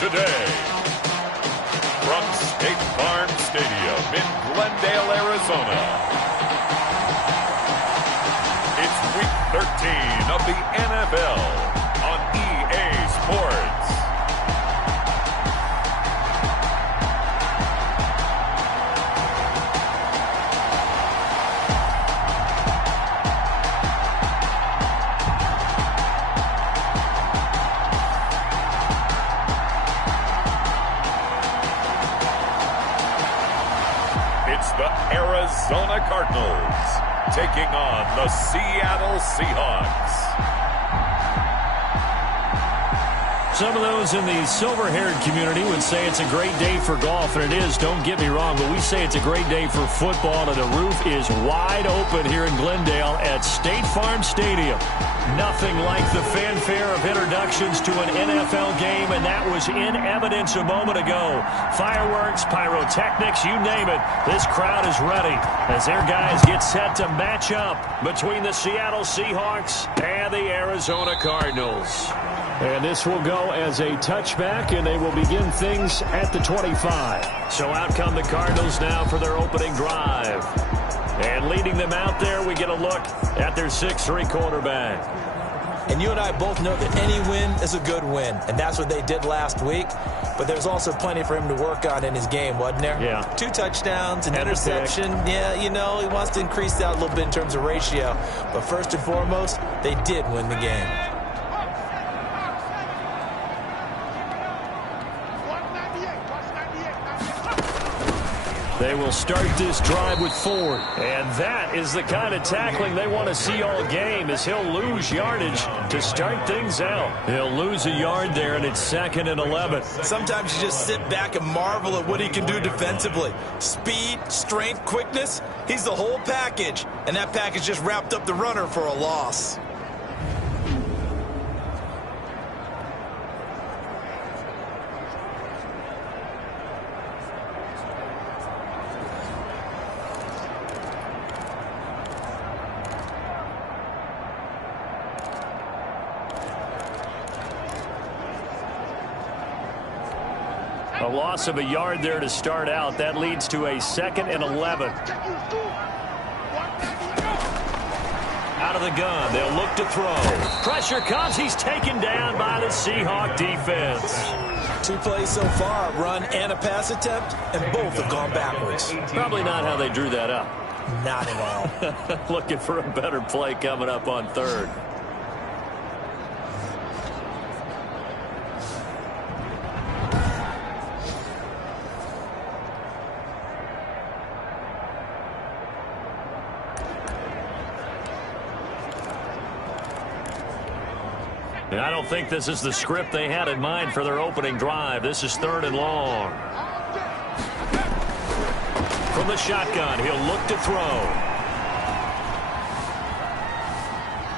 today. From State Farm Stadium in Glendale, Arizona, it's Week 13 of the NFL on EA Sports. Arizona Cardinals taking on the Seattle Seahawks. Some of those in the silver-haired community would say it's a great day for golf, and it is, don't get me wrong, but we say it's a great day for football, and the roof is wide open here in Glendale at State Farm Stadium. Nothing like the fanfare of introductions to an NFL game, and that was in evidence a moment ago. Fireworks, pyrotechnics, you name it. This crowd is ready as their guys get set to match up between the Seattle Seahawks and the Arizona Cardinals. And this will go as a touchback, and they will begin things at the 25. So out come the Cardinals now for their opening drive. And leading them out there, we get a look at their 6'3" quarterback. And you and I both know that any win is a good win, and that's what they did last week. But there's also plenty for him to work on in his game, wasn't there? Yeah. 2 touchdowns, an interception. Yeah, you know, he wants to increase that a little bit in terms of ratio. But first and foremost, they did win the game. They will start this drive with Ford. And that is the kind of tackling they want to see all game, as he'll lose yardage to start things out. He'll lose a yard there, and it's 2nd and 11. Sometimes you just sit back and marvel at what he can do defensively. Speed, strength, quickness, he's the whole package. And that package just wrapped up the runner for a loss. A loss of a yard there to start out. That leads to a 2nd and 11. Out of the gun. They'll look to throw. Pressure comes. He's taken down by the Seahawk defense. 2 plays so far, a run and a pass attempt, and both have gone backwards. Probably not how they drew that up. Not at all. Looking for a better play coming up on 3rd. And I don't think this is the script they had in mind for their opening drive. This is 3rd and long. From the shotgun, he'll look to throw.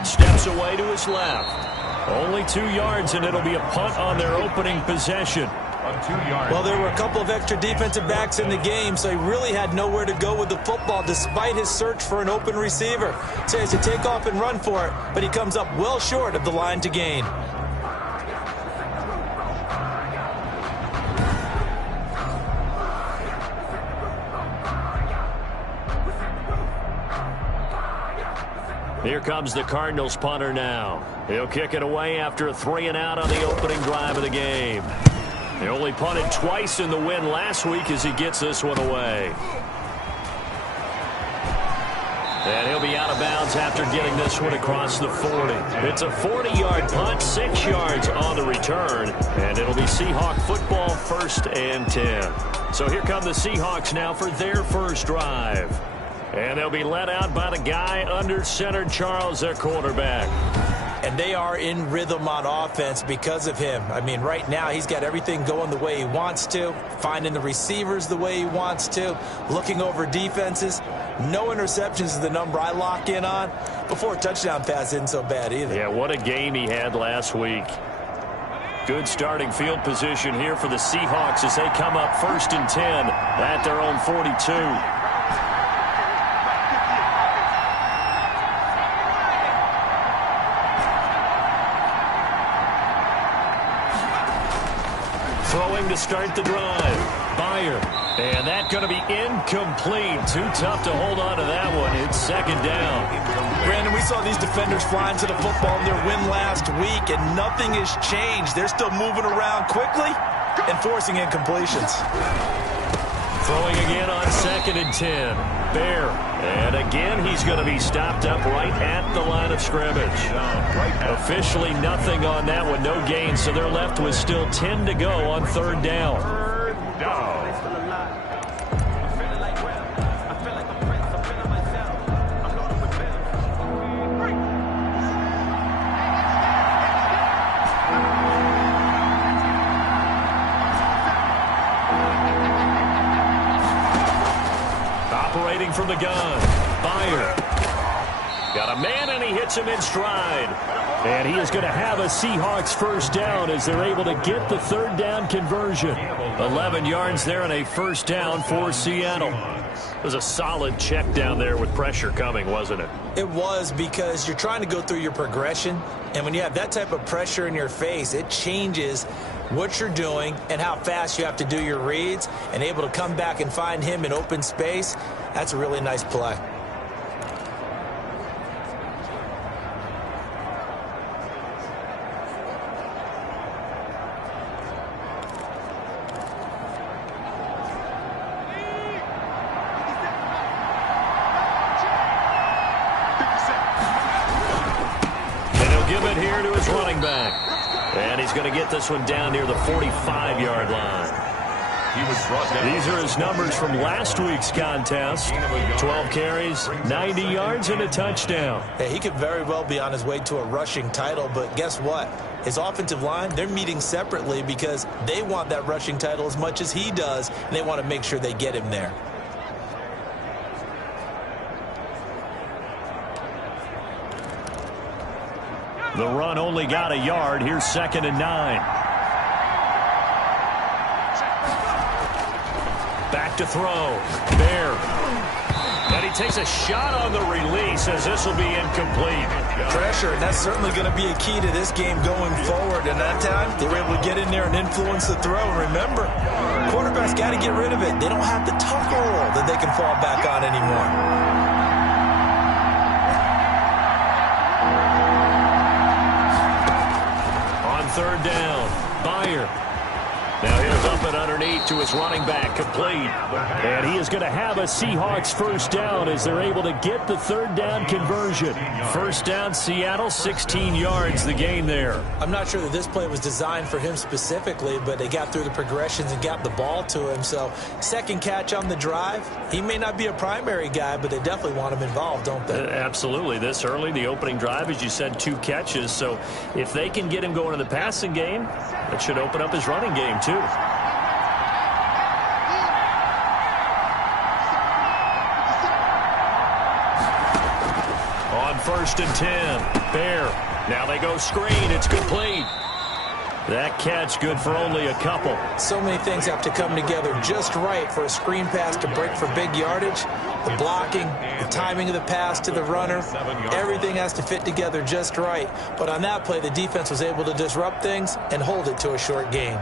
Steps away to his left. Only 2 yards, and it'll be a punt on their opening possession. Well, there were a couple of extra defensive backs in the game, so he really had nowhere to go with the football despite his search for an open receiver. So he has to take off and run for it, but he comes up well short of the line to gain. Here comes the Cardinals punter now. He'll kick it away after a 3-and-out on the opening drive of the game. They only punted twice in the win last week as he gets this one away. And he'll be out of bounds after getting this one across the 40. It's a 40-yard punt, 6 yards on the return, and it'll be Seahawk football, 1st and 10. So here come the Seahawks now for their first drive. And they'll be led out by the guy under center, Charles, their quarterback. And they are in rhythm on offense because of him. I mean, right now he's got everything going the way he wants to, finding the receivers the way he wants to, looking over defenses. No interceptions is the number I lock in on. Before a touchdown pass isn't so bad either. Yeah, what a game he had last week. Good starting field position here for the Seahawks as they come up 1st and 10 at their own 42. Throwing to start the drive. Byer. And that's going to be incomplete. Too tough to hold on to that one. It's second down. Brandon, we saw these defenders flying to the football in their win last week, and nothing has changed. They're still moving around quickly and forcing incompletions. Throwing again on 2nd and 10. Bear. And again, he's going to be stopped up right at the line of scrimmage. Officially nothing on that one. No gain, so they're left with still 10 to go on 3rd down. Operating from the gun. Byer. Got a man, and he hits him in stride. And he is going to have a Seahawks first down as they're able to get the 3rd down conversion. 11 yards there and a first down for Seattle. It was a solid check down there with pressure coming, wasn't it? It was, because you're trying to go through your progression, and when you have that type of pressure in your face, it changes what you're doing and how fast you have to do your reads, and able to come back and find him in open space. That's a really nice play. Give it here to his running back. And he's going to get this one down near the 45-yard line. These are his numbers from last week's contest. 12 carries, 90 yards, and a touchdown. Hey, he could very well be on his way to a rushing title, but guess what? His offensive line, they're meeting separately because they want that rushing title as much as he does, and they want to make sure they get him there. The run only got a yard. Here's 2nd and 9. Back to throw. Bear. And he takes a shot on the release as this will be incomplete. Pressure, and that's certainly going to be a key to this game going forward. And that time, they were able to get in there and influence the throw. And remember, quarterbacks got to get rid of it. They don't have the tucker roll that they can fall back on anymore. 3rd down. Byer. Now here's up and underneath to his running back, complete. And he is going to have a Seahawks first down as they're able to get the 3rd down conversion. First down, Seattle, 16 yards the gain there. I'm not sure that this play was designed for him specifically, but they got through the progressions and got the ball to him. So, second catch on the drive. He may not be a primary guy, but they definitely want him involved, don't they? Absolutely. This early, the opening drive, as you said, 2 catches. So, if they can get him going in the passing game, that should open up his running game, too. On 1st and 10, Bear. Now they go screen. It's complete. That catch good for only a couple. So many things have to come together just right for a screen pass to break for big yardage. The blocking, the timing of the pass to the runner, everything has to fit together just right. But on that play, the defense was able to disrupt things and hold it to a short gain.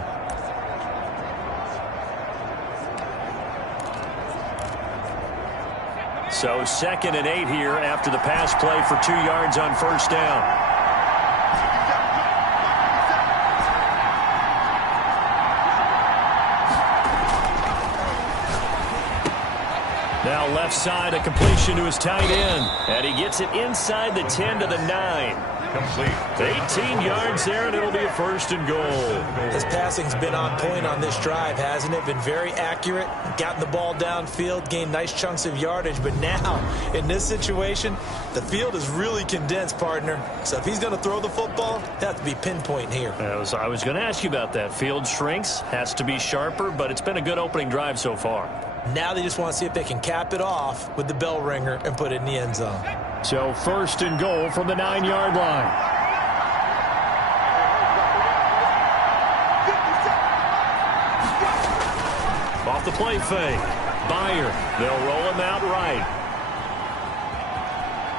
So 2nd and 8 here after the pass play for 2 yards on first down. Now left side, a completion to his tight end. And he gets it inside the 10 to the 9. Complete. 18 yards there, and it'll be a 1st and goal. His passing's been on point on this drive, hasn't it? Been very accurate, gotten the ball downfield, gained nice chunks of yardage. But now, in this situation, the field is really condensed, partner. So if he's going to throw the football, it has to be pinpoint here. I was going to ask you about that. Field shrinks, has to be sharper, but it's been a good opening drive so far. Now they just want to see if they can cap it off with the bell ringer and put it in the end zone. So 1st and goal from the 9-yard line. Off the play fake. Byer. They'll roll him out right.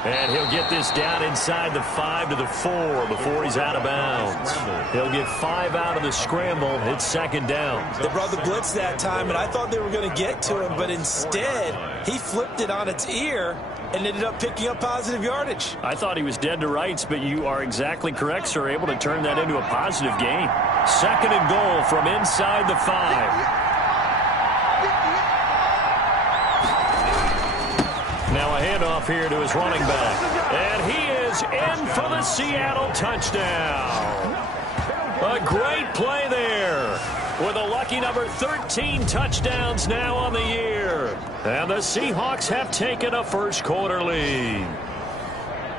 And he'll get this down inside the 5 to the 4 before he's out of bounds. He'll get 5 out of the scramble. It's second down. They brought the blitz that time, and I thought they were going to get to him, but instead he flipped it on its ear and ended up picking up positive yardage. I thought he was dead to rights, but you are exactly correct, sir. Able to turn that into a positive gain. Second and goal from inside the 5. Now a handoff here to his running back. And he is in for the Seattle touchdown. A great play there. With a lucky number 13 touchdowns now on the year. And the Seahawks have taken a first quarter lead.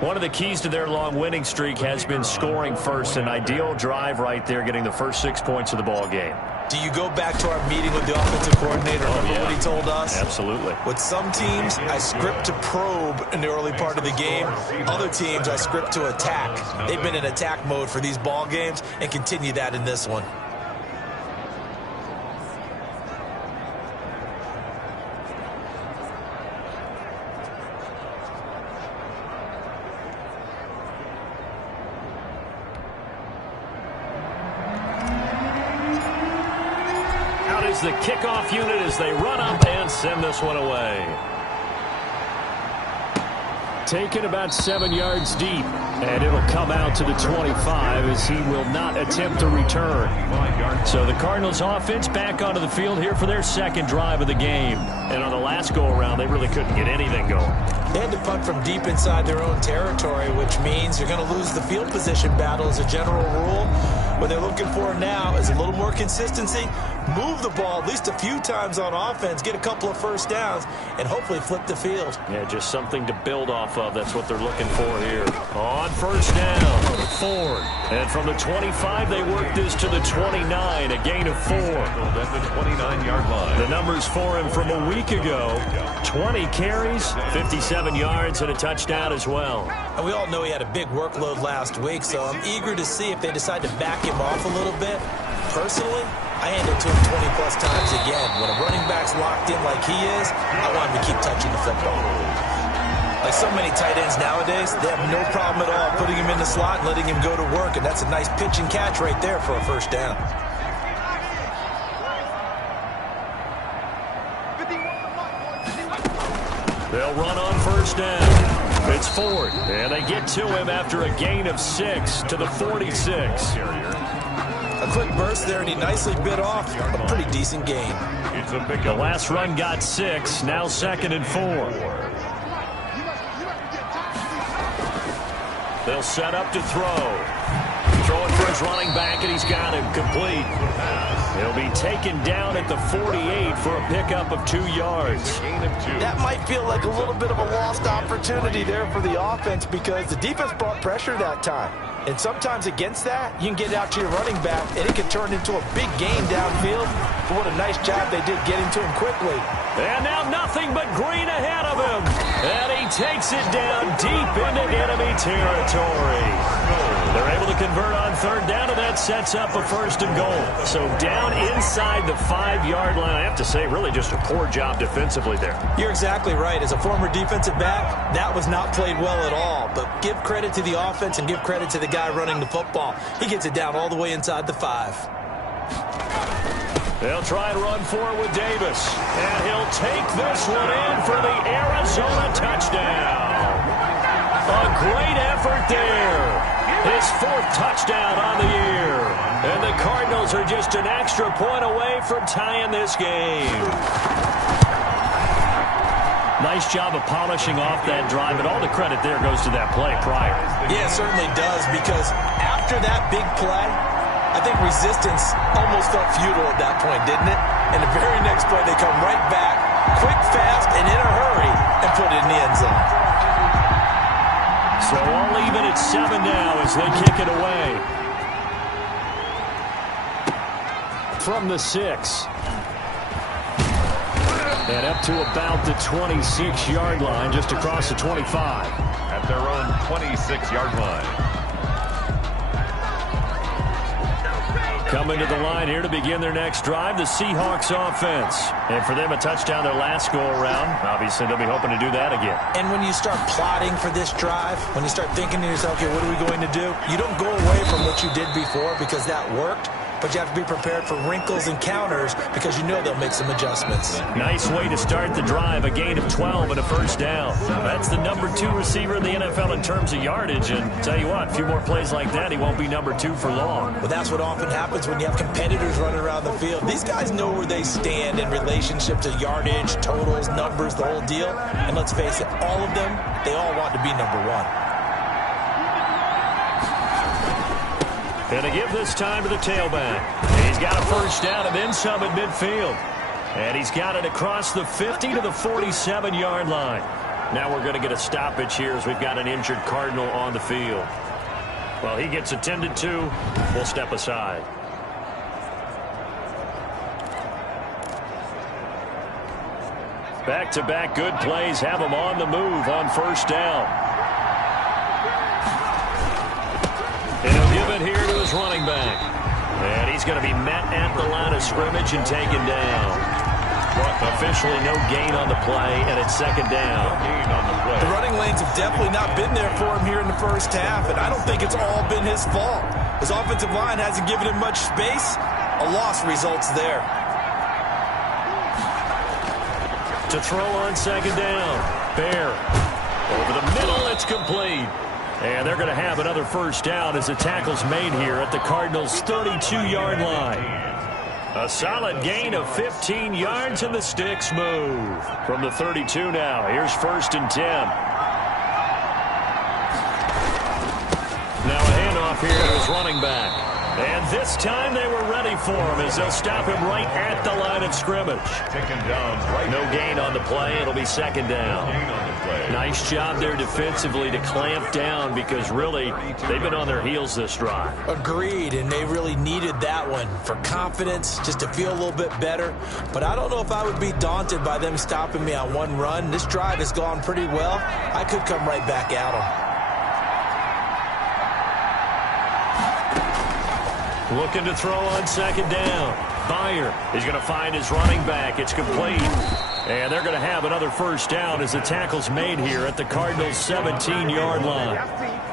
One of the keys to their long winning streak has been scoring first. An ideal drive right there, getting the first 6 points of the ball game. Do you go back to our meeting with the offensive coordinator? Remember what he told us? Absolutely. With some teams, I script to probe in the early part of the game. Other teams, I script to attack. They've been in attack mode for these ball games and continue that in this one. The kickoff unit as they run up and send this one away. Taken about 7 yards deep, and it'll come out to the 25 as he will not attempt to return. So the Cardinals offense back onto the field here for their second drive of the game. And on the last go-around, they really couldn't get anything going. They had to punt from deep inside their own territory, which means you're going to lose the field position battle as a general rule. What they're looking for now is a little more consistency, move the ball at least a few times on offense, get a couple of first downs, and hopefully flip the field. Yeah, just something to build off of. That's what they're looking for here. On first down, Ford. And from the 25, they work this to the 29, a gain of 4. At the 29-yard line. The numbers for him from a week ago, 20 carries, 57 yards, and a touchdown as well. And we all know he had a big workload last week, so I'm eager to see if they decide to back him off a little bit. Personally, I hand it to him 20-plus times again. When a running back's locked in like he is, I want him to keep touching the football. Like so many tight ends nowadays, they have no problem at all putting him in the slot and letting him go to work, and that's a nice pitch and catch right there for a first down. They'll run on first down. It's Ford, and they get to him after a gain of 6 to the 46. A quick burst there, and he nicely bit off a pretty decent gain. The last run got 6, now second and 4. They'll set up to throw. Throwing for his running back, and he's got him complete. He'll be taken down at the 48 for a pickup of 2 yards. That might feel like a little bit of a lost opportunity there for the offense because the defense brought pressure that time. And sometimes against that, you can get out to your running back, and it can turn into a big gain downfield. But what a nice job they did getting to him quickly. And now nothing but green ahead of him. And he takes it down deep into enemy territory. They're able to convert on third down, and that sets up a first and goal. So down inside the 5-yard line. I have to say, really just a poor job defensively there. You're exactly right. As a former defensive back, that was not played well at all. But give credit to the offense and give credit to the guy running the football. He gets it down all the way inside the 5. They'll try and run for it with Davis. And he'll take this one in for the Arizona touchdown. A great effort there. His 4th touchdown on the year. And the Cardinals are just an extra point away from tying this game. Nice job of polishing off that drive, but all the credit there goes to that play prior. Yeah, it certainly does, because after that big play, I think resistance almost felt futile at that point, didn't it? And the very next play, they come right back, quick, fast, and in a hurry, and put it in the end zone. So all even at 7 now as they kick it away. From the 6. And up to about the 26-yard line, just across the 25. At their own 26-yard line. Coming to the line here to begin their next drive, the Seahawks offense. And for them, a touchdown their last go-around. Obviously, they'll be hoping to do that again. And when you start plotting for this drive, when you start thinking to yourself, okay, what are we going to do? You don't go away from what you did before because that worked. But you have to be prepared for wrinkles and counters because you know they'll make some adjustments. Nice way to start the drive, a gain of 12 and a first down. That's the number 2 receiver in the NFL in terms of yardage. And tell you what, a few more plays like that, he won't be number 2 for long. Well, that's what often happens when you have competitors running around the field. These guys know where they stand in relationship to yardage, totals, numbers, the whole deal. And let's face it, all of them, they all want to be number 1. And to give this time to the tailback. He's got a first down and then some at midfield. And he's got it across the 50 to the 47-yard line. Now we're going to get a stoppage here as we've got an injured Cardinal on the field. Well, he gets attended to. We'll step aside. Back-to-back good plays have him on the move on first down. And he'll give it here to his running back. And he's going to be met at the line of scrimmage and taken down. Officially no gain on the play, and it's second down. The running lanes have definitely not been there for him here in the first half, and I don't think it's all been his fault. His offensive line hasn't given him much space. A loss results there. To throw on second down. Bear. Over the middle, it's complete. And they're going to have another first down as the tackle's made here at the Cardinals' 32-yard line. A solid gain of 15 yards, and the sticks move. From the 32 now, here's first and 10. Now a handoff here to his running back. And this time they were ready for him as they'll stop him right at the line of scrimmage. Taken down right. No gain on the play. It'll be second down. Nice job there defensively to clamp down because really they've been on their heels this drive. Agreed, and they really needed that one for confidence, just to feel a little bit better. But I don't know if I would be daunted by them stopping me on one run. This drive has gone pretty well. I could come right back at them. Looking to throw on second down. Byer is going to find his running back. It's complete. And they're going to have another first down as the tackle's made here at the Cardinals' 17-yard line.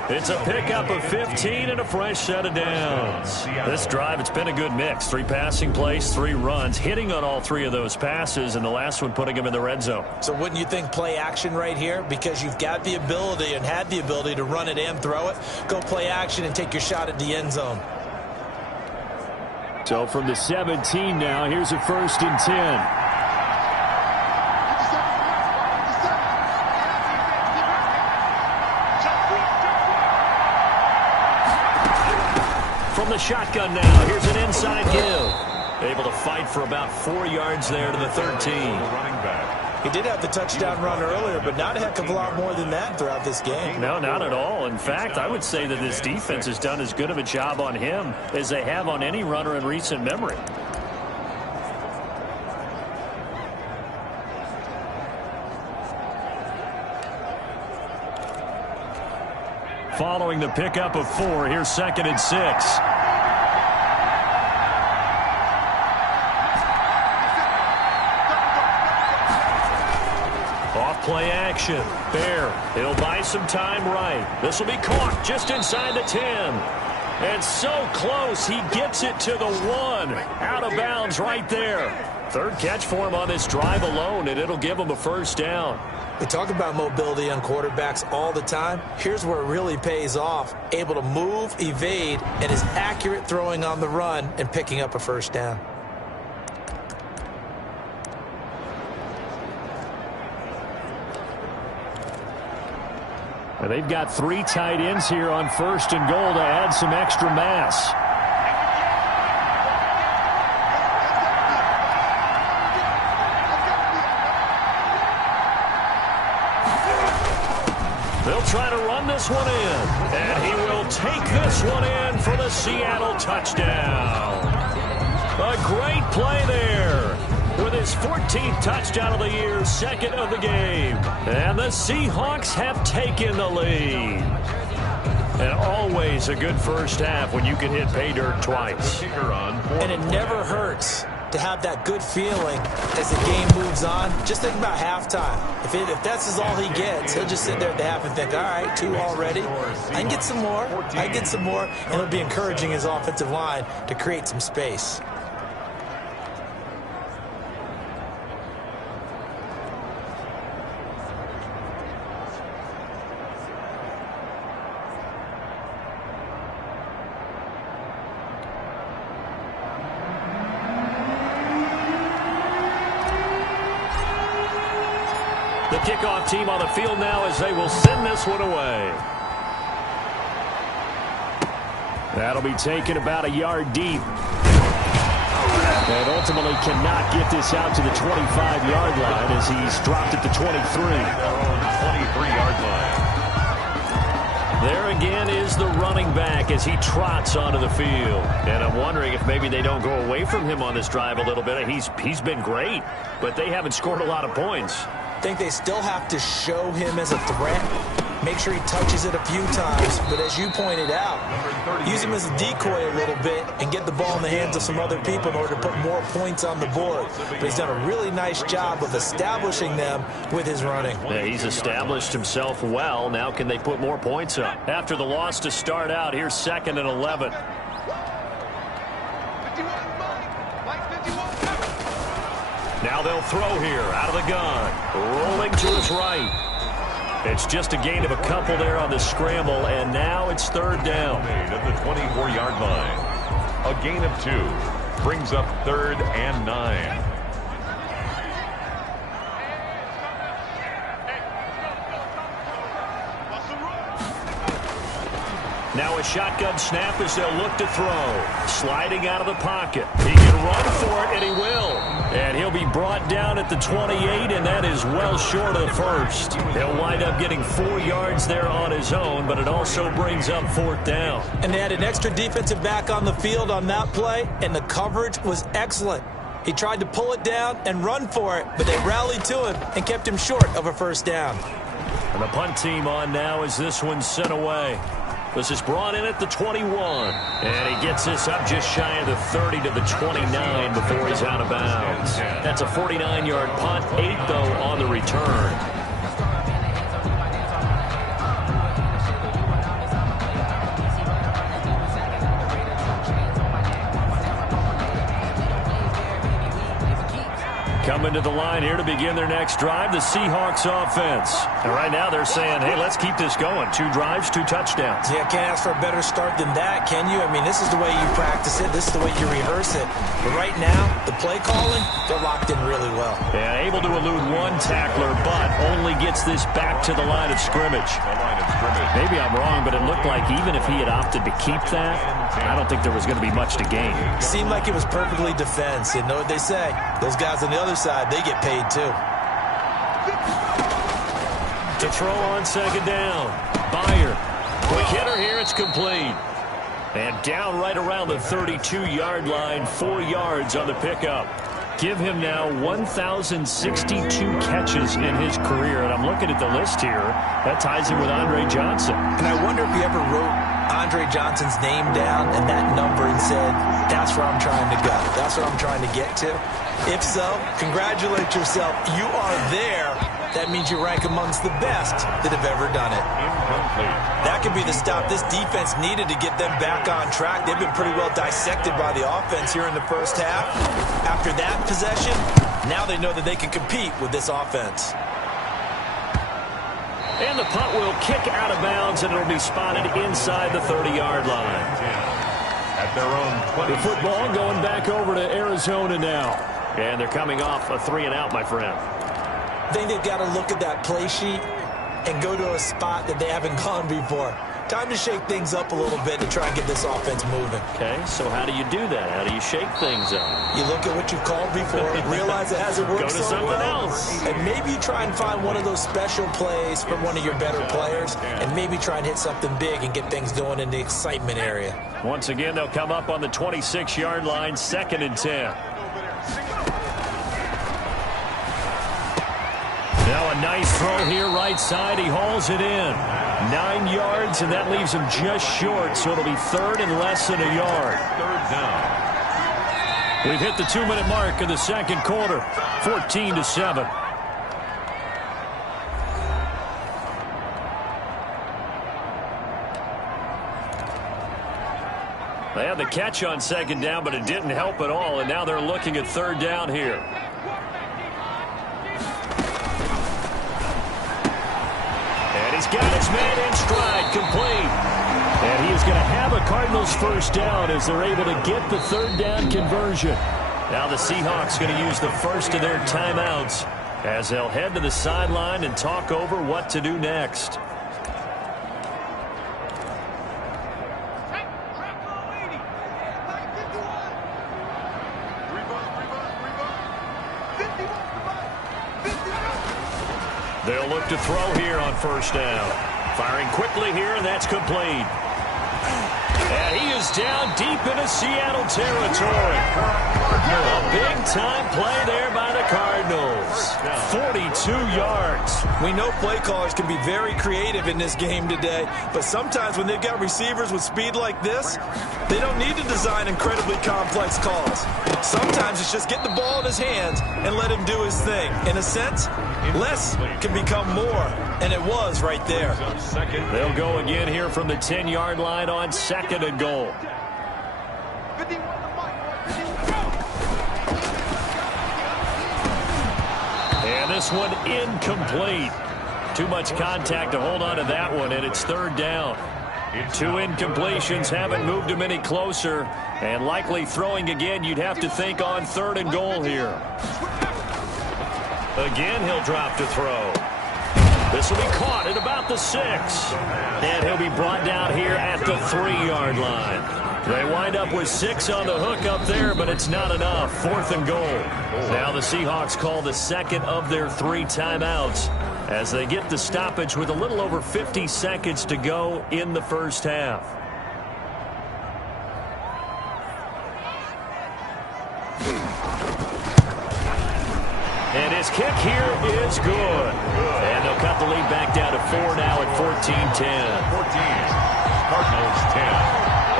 It's a pickup of 15 and a fresh set of downs. This drive, it's been a good mix. 3 passing plays, 3 runs, hitting on all 3 of those passes, and the last one putting him in the red zone. So wouldn't you think play action right here? Because you've got the ability and had the ability to run it and throw it. Go play action and take your shot at the end zone. So from the 17 now, here's a first and 10. From the shotgun now, here's an inside give. Able to fight for about 4 yards there to the 13. Running back. He did have the touchdown run earlier, but not a heck of a lot more than that throughout this game. No, not at all. In fact, I would say that this defense has done as good of a job on him as they have on any runner in recent memory. Following the pickup of 4, here's second and 6. Play action. Bear. He'll buy some time right. This will be caught just inside the 10. And so close, he gets it to the 1. Out of bounds right there. Third catch for him on this drive alone, and it'll give him a first down. We talk about mobility on quarterbacks all the time. Here's where it really pays off. Able to move, evade, and is accurate throwing on the run and picking up a first down. And they've got 3 tight ends here on first and goal to add some extra mass. They'll try to run this one in. And he will take this one in for the Seattle touchdown. A great play there. With his 14th touchdown of the year, second of the game. And the Seahawks have taken the lead. And always a good first half when you can hit pay dirt twice. And it never hurts to have that good feeling as the game moves on. Just think about halftime. If that's all he gets, he'll just sit there at the half and think, all right, 2 already. I can get some more. I can get some more. And it'll be encouraging his offensive line to create some space. The kickoff team on the field now as they will send this one away. That'll be taken about a yard deep. And ultimately cannot get this out to the 25-yard line as he's dropped at the 23. 23-yard line. There again is the running back as he trots onto the field. And I'm wondering if maybe they don't go away from him on this drive a little bit. He's been great, but they haven't scored a lot of points. I think they still have to show him as a threat. Make sure he touches it a few times. But as you pointed out, use him as a decoy a little bit and get the ball in the hands of some other people in order to put more points on the board. But he's done a really nice job of establishing them with his running. Yeah, he's established himself well. Now can they put more points up? After the loss to start out, here's 2nd and 11. Now they'll throw here out of the gun. Rolling to his right. It's just a gain of a couple there on the scramble, and now it's 3rd down. Made at the 24-yard line. A gain of 2 brings up 3rd and 9. Now a shotgun snap as they'll look to throw. Sliding out of the pocket. He can run for it, and he will. And he'll be brought down at the 28, and that is well short of the first. He'll wind up getting 4 yards there on his own, but it also brings up 4th down. And they had an extra defensive back on the field on that play, and the coverage was excellent. He tried to pull it down and run for it, but they rallied to him and kept him short of a first down. And the punt team on now as this one's sent away. This is brought in at the 21. And he gets this up just shy of the 30 to the 29 before he's out of bounds. That's a 49-yard punt, 8, though, on the return. Coming to the line here to begin their next drive, the Seahawks offense. And right now they're saying, hey, let's keep this going. 2 drives, 2 touchdowns. Yeah, can't ask for a better start than that, can you? I mean, this is the way you practice it. This is the way you rehearse it. But right now, the play calling, they're locked in really well. Yeah, able to elude 1 tackler, but only gets this back to the line of scrimmage. Maybe I'm wrong, but it looked like even if he had opted to keep that, I don't think there was going to be much to gain. Seemed like it was perfectly defense. You know what they say? Those guys on the other side, they get paid too. To throw on 2nd down. Byer. Quick hitter here. It's complete. And down right around the 32-yard line. 4 yards on the pickup. Give him now 1,062 catches in his career. And I'm looking at the list here. That ties him with Andre Johnson. And I wonder if he ever wrote Andre Johnson's name down and that number and said, that's where I'm trying to go. That's what I'm trying to get to. If so, congratulate yourself. You are there. That means you rank amongst the best that have ever done it. That could be the stop this defense needed to get them back on track. They've been pretty well dissected by the offense here in the first half. After that possession, now they know that they can compete with this offense. And the punt will kick out of bounds, and it'll be spotted inside the 30-yard line. At their own 20. The football going back over to Arizona now. And they're coming off a 3-and-out, my friend. I think they've got to look at that play sheet and go to a spot that they haven't gone before. Time to shake things up a little bit to try and get this offense moving. Okay, so how do you do that? How do you shake things up? You look at what you've called before, realize it hasn't worked Go to so something well, else. and maybe you try and find one of those special plays from one of your better players, and maybe try and hit something big and get things going in the excitement area. Once again, they'll come up on the 26-yard line, 2nd and 10. Now a A nice throw here right side. He hauls it in. 9 yards, and that leaves him just short, so it'll be third and less than a yard. Third down. We've hit the 2-minute mark of the second quarter, 14-7. They had the catch on second down, but it didn't help at all, and now they're looking at third down here. And he's got his man in stride, complete. And he is going to have a Cardinals first down as they're able to get the third down conversion. Now the Seahawks going to use the first of their timeouts as they'll head to the sideline and talk over what to do next. They'll look to throw here on first down. Firing quickly here, and that's complete. And he is down deep into Seattle territory. A big-time play there by the Cardinals. 42 yards. We know play callers can be very creative in this game today, but sometimes when they've got receivers with speed like this, they don't need to design incredibly complex calls. Sometimes it's just get the ball in his hands and let him do his thing. In a sense, less can become more, and it was right there. They'll go again here from the 10-yard line on second and goal. And this one incomplete. Too much contact to hold on to that one, and it's third down. 2 incompletions haven't moved him any closer, and likely throwing again, you'd have to think on third and goal here. Again, he'll drop to throw. This will be caught at about the 6. And he'll be brought down here at the 3-yard line. They wind up with 6 on the hook up there, but it's not enough. Fourth and goal. Now the Seahawks call the second of their 3 timeouts as they get the stoppage with a little over 50 seconds to go in the first half. And his kick here is good. And they'll cut the lead back down to 4 now at 14-10. 14. Cardinals 10.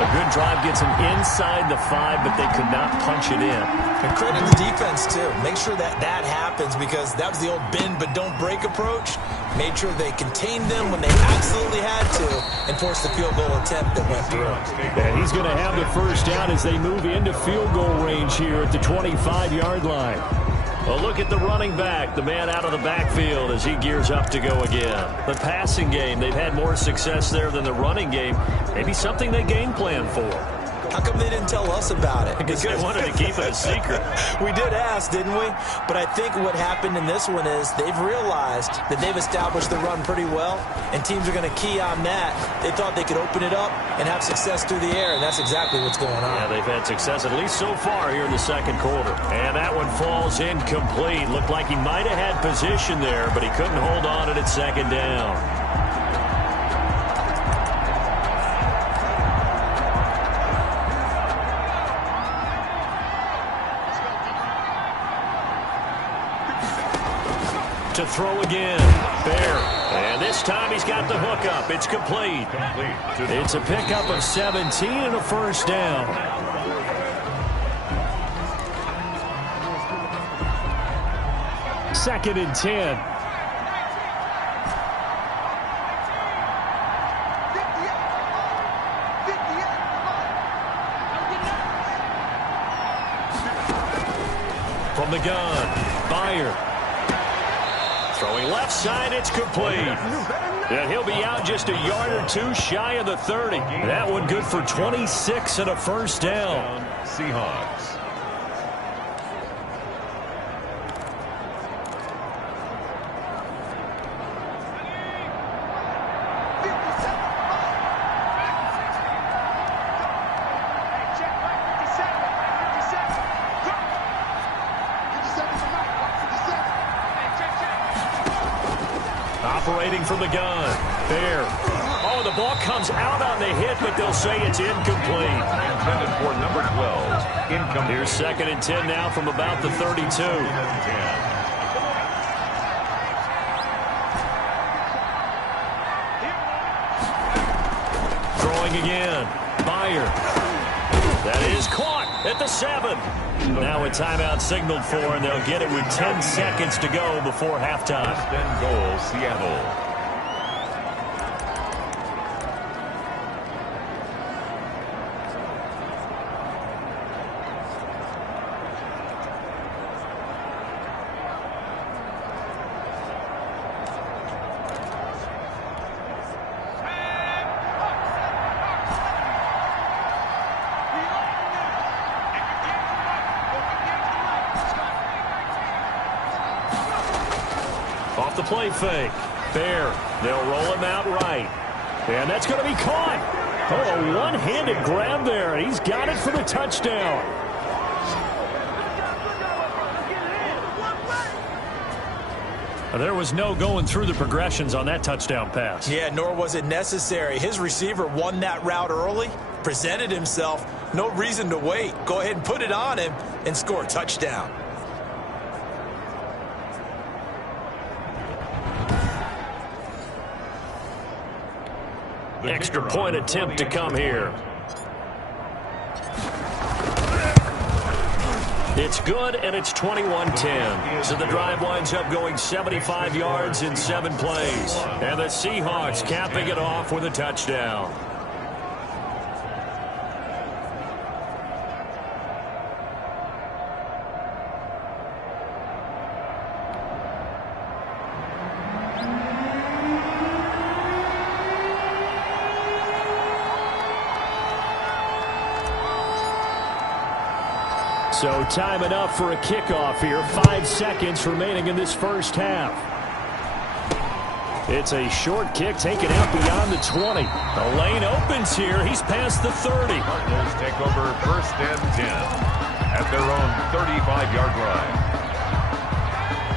A good drive gets them inside the 5, but they could not punch it in. And credit the defense, too. Make sure that happens, because that was the old bend but don't break approach. Made sure they contained them when they absolutely had to and forced the field goal attempt that went through. And he's going to have the first down as they move into field goal range here at the 25-yard line. A look at the running back, the man out of the backfield as he gears up to go again. The passing game, they've had more success there than the running game. Maybe something they game plan for. How come they didn't tell us about it? Because they wanted to keep it a secret. We did ask, didn't we? But I think what happened in this one is they've realized that they've established the run pretty well, and teams are going to key on that. They thought they could open it up and have success through the air, and that's exactly what's going on. Yeah, they've had success at least so far here in the second quarter. And that one falls incomplete. Looked like he might have had position there, but he couldn't hold on at second down. To throw again. Fair. And this time he's got the hook up. It's complete. It's a pickup of 17 and a first down. Second and 10. From the gun, Byer. Throwing left side, it's complete. And he'll be out just a yard or 2 shy of the 30. That one good for 26 and a first down. Seahawks. Operating from the gun. There. Oh, the ball comes out on the hit, but they'll say it's incomplete. Intended for number 12. Incomplete. Here's second and 10 now from about the 32. throwing again. Beyer. That is caught at the 7. Now a timeout signaled for, and they'll get it with 10 seconds to go before halftime. First and goal, Seattle. Off the play fake. There. They'll roll him out right. And that's going to be caught. Oh, a one-handed grab there. He's got it for the touchdown. There was no going through the progressions on that touchdown pass. Yeah, nor was it necessary. His receiver won that route early, presented himself. No reason to wait. Go ahead and put it on him and score a touchdown. Extra point attempt to come here. It's good, and it's 21-10. So the drive winds up going 75 yards in 7 plays. And the Seahawks capping it off with a touchdown. So time enough for a kickoff here. 5 seconds remaining in this first half. It's a short kick taken out beyond the 20. The lane opens here. He's past the 30. Cardinals take over first and 10 at their own 35-yard line.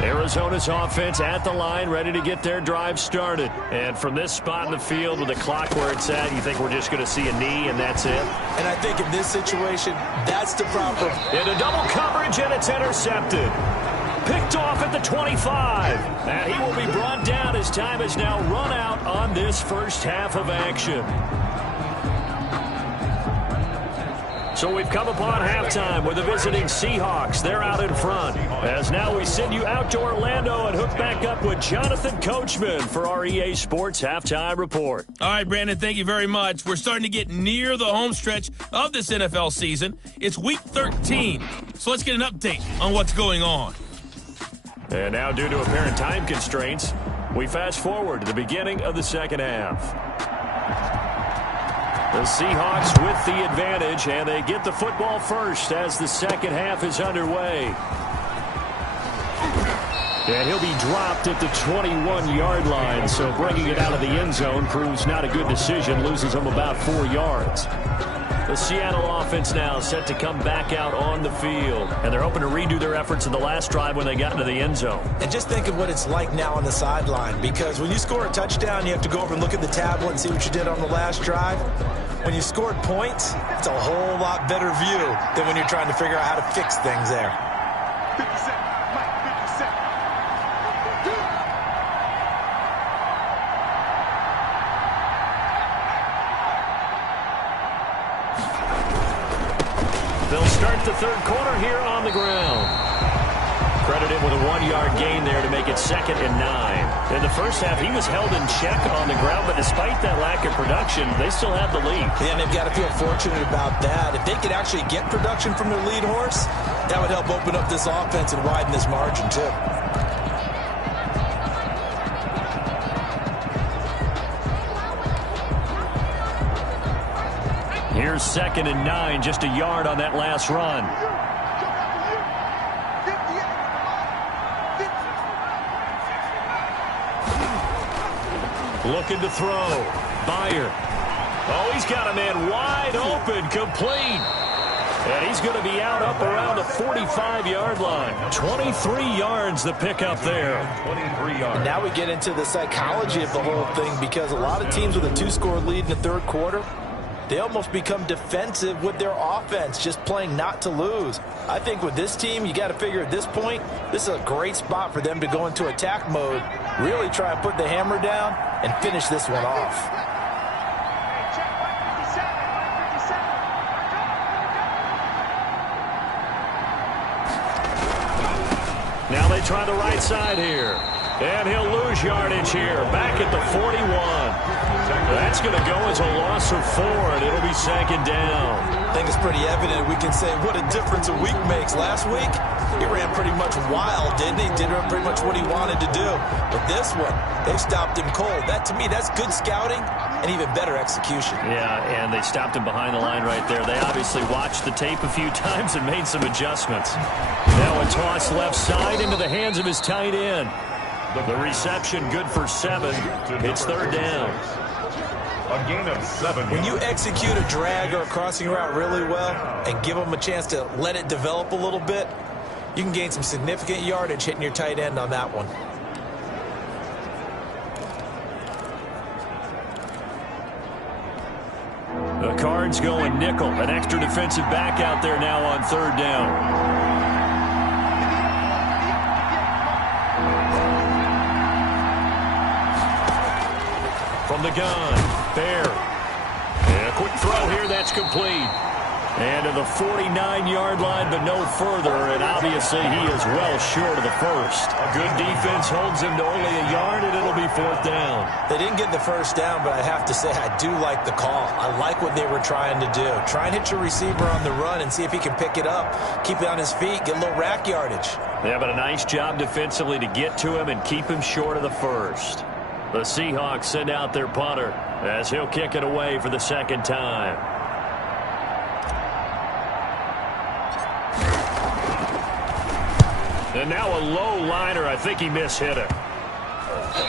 Arizona's offense at the line, ready to get their drive started. And from this spot in the field with the clock where it's at, you think we're just going to see a knee and that's it? And I think in this situation, that's the proper. Into double coverage, and it's intercepted. Picked off at the 25. And he will be brought down as time has now run out on this first half of action. So we've come upon halftime with the visiting Seahawks. They're out in front. As now we send you out to Orlando and hook back up with Jonathan Coachman for our EA Sports Halftime Report. All right, Brandon, thank you very much. We're starting to get near the home stretch of this NFL season. It's Week 13, so let's get an update on what's going on. And now, due to apparent time constraints, we fast forward to the beginning of the second half. The Seahawks with the advantage, and they get the football first as the second half is underway. And he'll be dropped at the 21-yard line, so bringing it out of the end zone proves not a good decision, loses him about 4 yards. The Seattle offense now set to come back out on the field, and they're hoping to redo their efforts in the last drive when they got into the end zone. And just think of what it's like now on the sideline, because when you score a touchdown, you have to go over and look at the tablet and see what you did on the last drive. When you scored points, it's a whole lot better view than when you're trying to figure out how to fix things there. 50 Cent, Mike, 50 Cent. They'll start the third quarter here on the ground. Credited with a 1-yard gain there to make it 2nd and 9. In the first half, he was held in check on the ground, but despite that lack of production, they still have the lead. And they've got to feel fortunate about that. If they could actually get production from their lead horse, that would help open up this offense and widen this margin, too. Here's 2nd and 9, just a yard on that last run. Looking to throw. Beyer. Oh, he's got a man wide open, complete. And he's going to be out up around the 45-yard line. 23 yards the pickup there. 23 yards. Now we get into the psychology of the whole thing, because a lot of teams with a 2-score lead in the third quarter, they almost become defensive with their offense, just playing not to lose. I think with this team, you got to figure at this point, this is a great spot for them to go into attack mode, really try and put the hammer down and finish this one off. Now they try the right side here. And he'll lose yardage here. Back at the 41. That's going to go as a loss of 4, and it'll be second down. I think it's pretty evident. We can say what a difference a week makes. Last week, he ran pretty much wild, didn't he? Did pretty much what he wanted to do. But this one, they stopped him cold. That, to me, that's good scouting and even better execution. Yeah, and they stopped him behind the line right there. They obviously watched the tape a few times and made some adjustments. Now a toss left side into the hands of his tight end. The reception good for 7. It's third down. A gain of 7. When you execute a drag or a crossing route really well and give them a chance to let it develop a little bit, you can gain some significant yardage hitting your tight end on that one. The Cards going nickel. An extra defensive back out there now on third down. From the gun, Bear. And a quick throw here, that's complete. And to the 49-yard line, but no further, and obviously he is well short of the first. Good defense holds him to only a yard, and it'll be fourth down. They didn't get the first down, but I have to say I do like the call. I like what they were trying to do. Try and hit your receiver on the run and see if he can pick it up, keep it on his feet, get a little rack yardage. Yeah, but a nice job defensively to get to him and keep him short of the first. The Seahawks send out their punter as he'll kick it away for the second time. And now a low liner. I think he mishit it.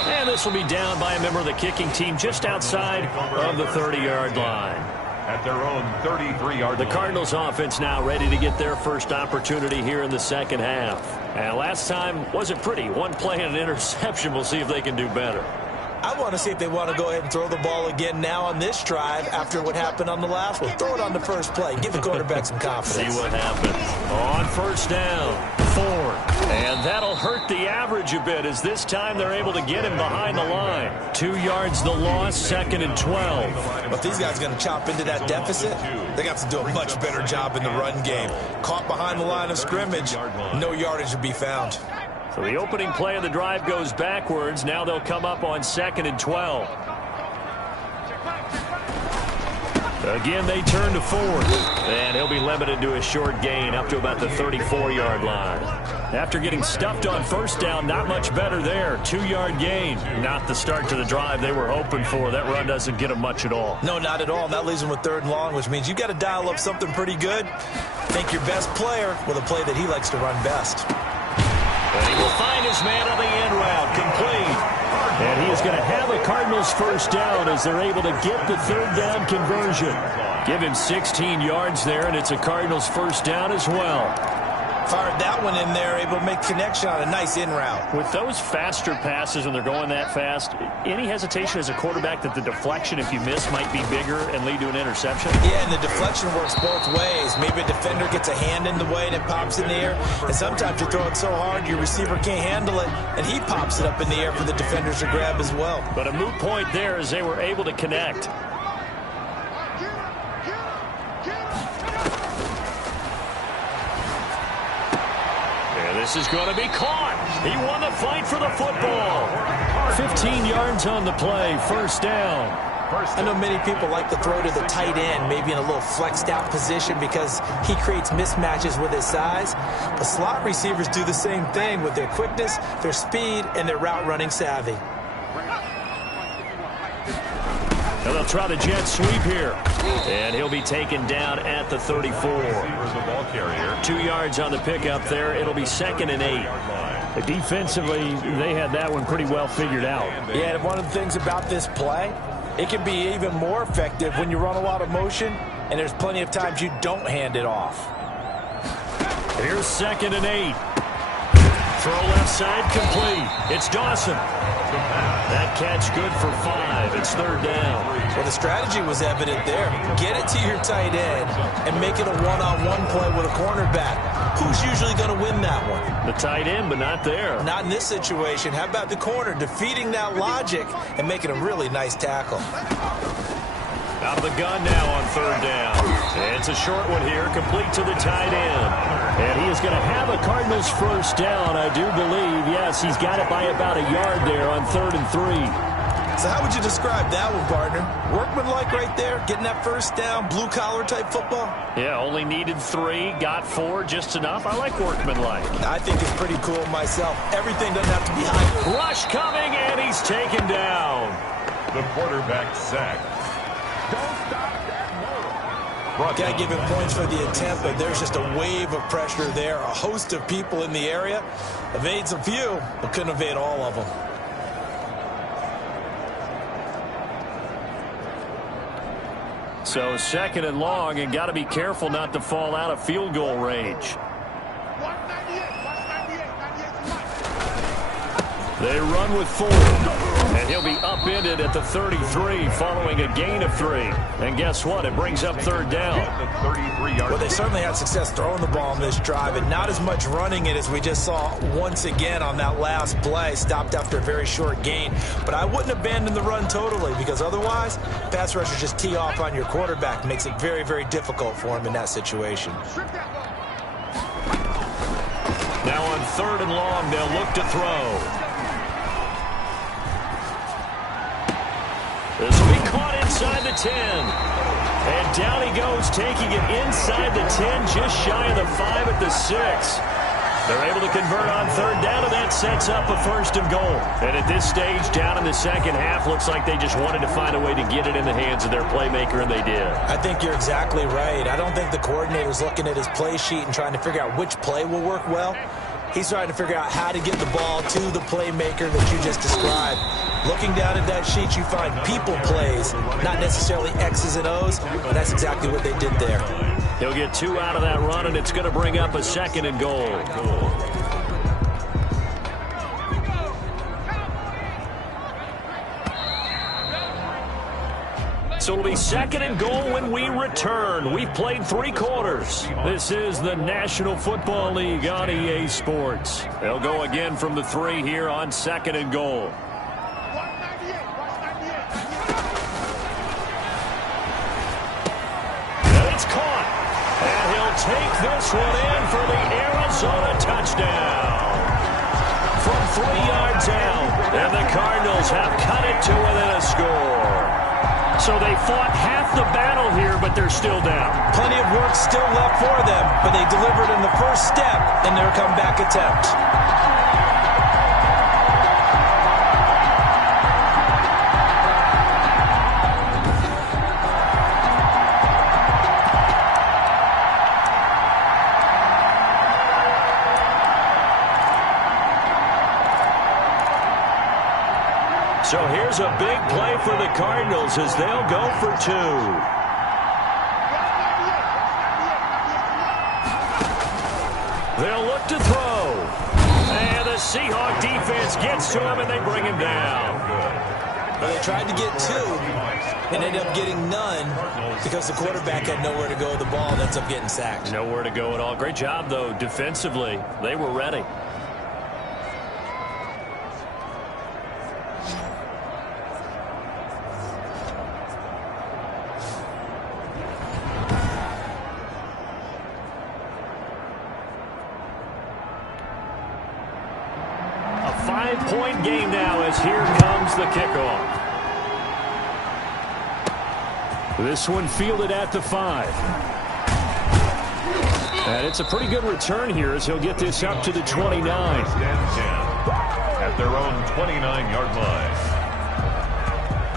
And this will be down by a member of the kicking team just outside of the 30-yard line. At their own 33-yard line. The Cardinals offense now ready to get their first opportunity here in the second half. And last time wasn't pretty. One play and an interception. We'll see if they can do better. I want to see if they want to go ahead and throw the ball again now on this drive after what happened on the last one. Throw it on the first play. Give the quarterback some confidence. See what happens. On first down, 4. And that'll hurt the average a bit as this time they're able to get him behind the line. 2 yards the loss, second and 12. But these guys are going to chop into that deficit. They got to do a much better job in the run game. Caught behind the line of scrimmage, no yardage to be found. So the opening play of the drive goes backwards. Now they'll come up on second and 12. Again, they turn to fourth. And he'll be limited to a short gain up to about the 34-yard line. After getting stuffed on first down, not much better there. 2-yard gain. Not the start to the drive they were hoping for. That run doesn't get them much at all. No, not at all. And that leaves them with third and long, which means you got to dial up something pretty good. Think your best player with a play that he likes to run best. And he will find his man on the end route, complete. And he is going to have a Cardinals first down as they're able to get the third down conversion. Give him 16 yards there, and it's a Cardinals first down as well. Fired that one in there, able to make connection on a nice in route. With those faster passes when they're going that fast, any hesitation as a quarterback that the deflection, if you miss, might be bigger and lead to an interception? Yeah, and the deflection works both ways. Maybe a defender gets a hand in the way and it pops in the air. And sometimes you throw it so hard your receiver can't handle it, and he pops it up in the air for the defenders to grab as well. But a moot point there as they were able to connect. This is going to be caught. He won the fight for the football. 15 yards on the play, first down. I know many people like to throw to the tight end, maybe in a little flexed out position because he creates mismatches with his size. But slot receivers do the same thing with their quickness, their speed, and their route running savvy. Now they'll try the jet sweep here. And he'll be taken down at the 34. 2 yards on the pickup there. It'll be second and 8. Defensively, they had that one pretty well figured out. Yeah, and one of the things about this play, it can be even more effective when you run a lot of motion, and there's plenty of times you don't hand it off. Here's second and 8. Throw left side complete. It's Dawson. That catch good for 5. It's third down. Well, the strategy was evident there. Get it to your tight end and make it a one-on-one play with a cornerback. Who's usually going to win that one? The tight end, but not there. Not in this situation. How about the corner defeating that logic and making a really nice tackle? Out of the gun now on third down. It's a short one here, complete to the tight end. And he is going to have a Cardinals first down, I do believe. Yes, he's got it by about a yard there on 3rd and 3. So how would you describe that one, partner? Workmanlike right there, getting that first down, blue-collar type football? Yeah, only needed 3, got 4, just enough. I like workmanlike. I think it's pretty cool myself. Everything doesn't have to be high. Rush coming, and he's taken down. The quarterback sacked. Can't give him points for the attempt, but there's just a wave of pressure there. A host of people in the area. Evades a few, but couldn't evade all of them. So 2nd and long, and got to be careful not to fall out of field goal range. They run with 4, and he'll be upended at the 33 following a gain of 3. And guess what? It brings up 3rd down. Well, they certainly had success throwing the ball on this drive, and not as much running it as we just saw once again on that last play. Stopped after a very short gain. But I wouldn't abandon the run totally, because otherwise, pass rushers just tee off on your quarterback. Makes it very, very difficult for him in that situation. Now on 3rd and long, they'll look to throw. This will be caught inside the 10. And down he goes, taking it inside the 10, just shy of the 5 at the 6. They're able to convert on 3rd down, and that sets up a 1st and goal. And at this stage, down in the 2nd half, looks like they just wanted to find a way to get it in the hands of their playmaker, and they did. I think you're exactly right. I don't think the coordinator's looking at his play sheet and trying to figure out which play will work well. He's trying to figure out how to get the ball to the playmaker that you just described. Looking down at that sheet, you find people plays, not necessarily X's and O's, but that's exactly what they did there. He'll get 2 out of that run, and it's going to bring up a 2nd and goal. So it'll be 2nd and goal when we return. We've played 3 quarters. This is the National Football League on EA Sports. They'll go again from the 3 here on 2nd and goal. And it's caught. And he'll take this one in for the Arizona touchdown. From 3 yards out. And the Cardinals have cut it to within a score. So they fought half the battle here, but they're still down. Plenty of work still left for them, but they delivered in the first step in their comeback attempt. So here's a big play for the Cardinals as they'll go for 2. They'll look to throw. And the Seahawk defense gets to him, and they bring him down. Well, they tried to get 2 and ended up getting none because the quarterback had nowhere to go with the ball and ends up getting sacked. Nowhere to go at all. Great job, though, defensively. They were ready. Point game now as here comes the kickoff. This one fielded at the 5. And it's a pretty good return here as he'll get this up to the 29. At their own 29-yard line.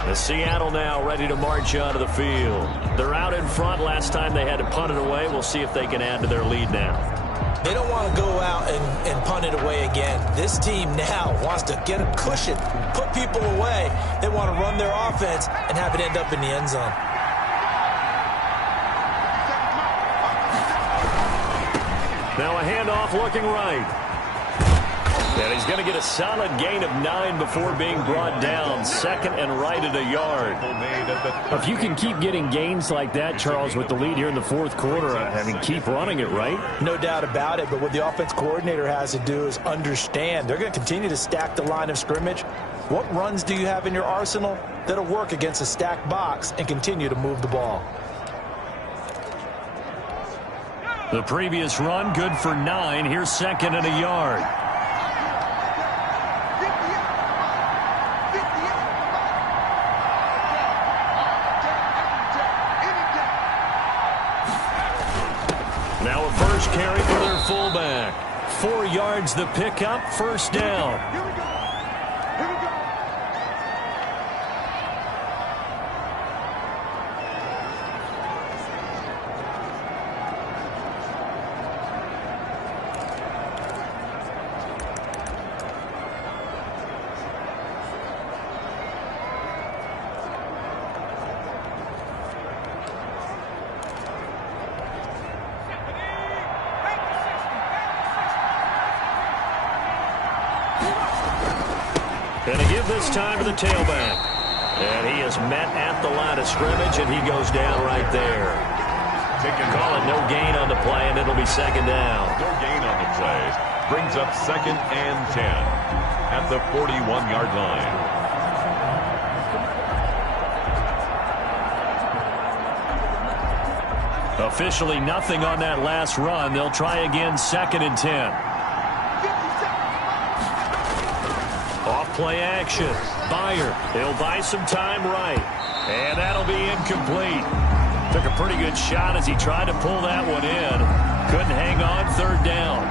The Seattle now ready to march onto the field. They're out in front. Last time they had to punt it away. We'll see if they can add to their lead now. They don't want to go out and punt it away again. This team now wants to get a cushion, put people away. They want to run their offense and have it end up in the end zone. Now a handoff looking right. And he's going to get a solid gain of 9 before being brought down. 2nd and right at a yard. If you can keep getting gains like that, Charles, with the lead here in the 4th quarter, I mean, keep running it, right? No doubt about it, but what the offense coordinator has to do is understand. They're going to continue to stack the line of scrimmage. What runs do you have in your arsenal? that'll work against a stacked box and continue to move the ball. The previous run, good for 9. Here's second and a yard. Now a first carry for their fullback. 4 yards the pickup, first down. And to give this time to the tailback. And he is met at the line of scrimmage, and he goes down right there. Call it no gain on the play, and it'll be second down. No gain on the play. Brings up second and 10 at the 41-yard line. Officially nothing on that last run. They'll try again, second and 10. Off-play action. Byer. He'll buy some time right. And that'll be incomplete. Took a pretty good shot as he tried to pull that one in. Couldn't hang on, third down.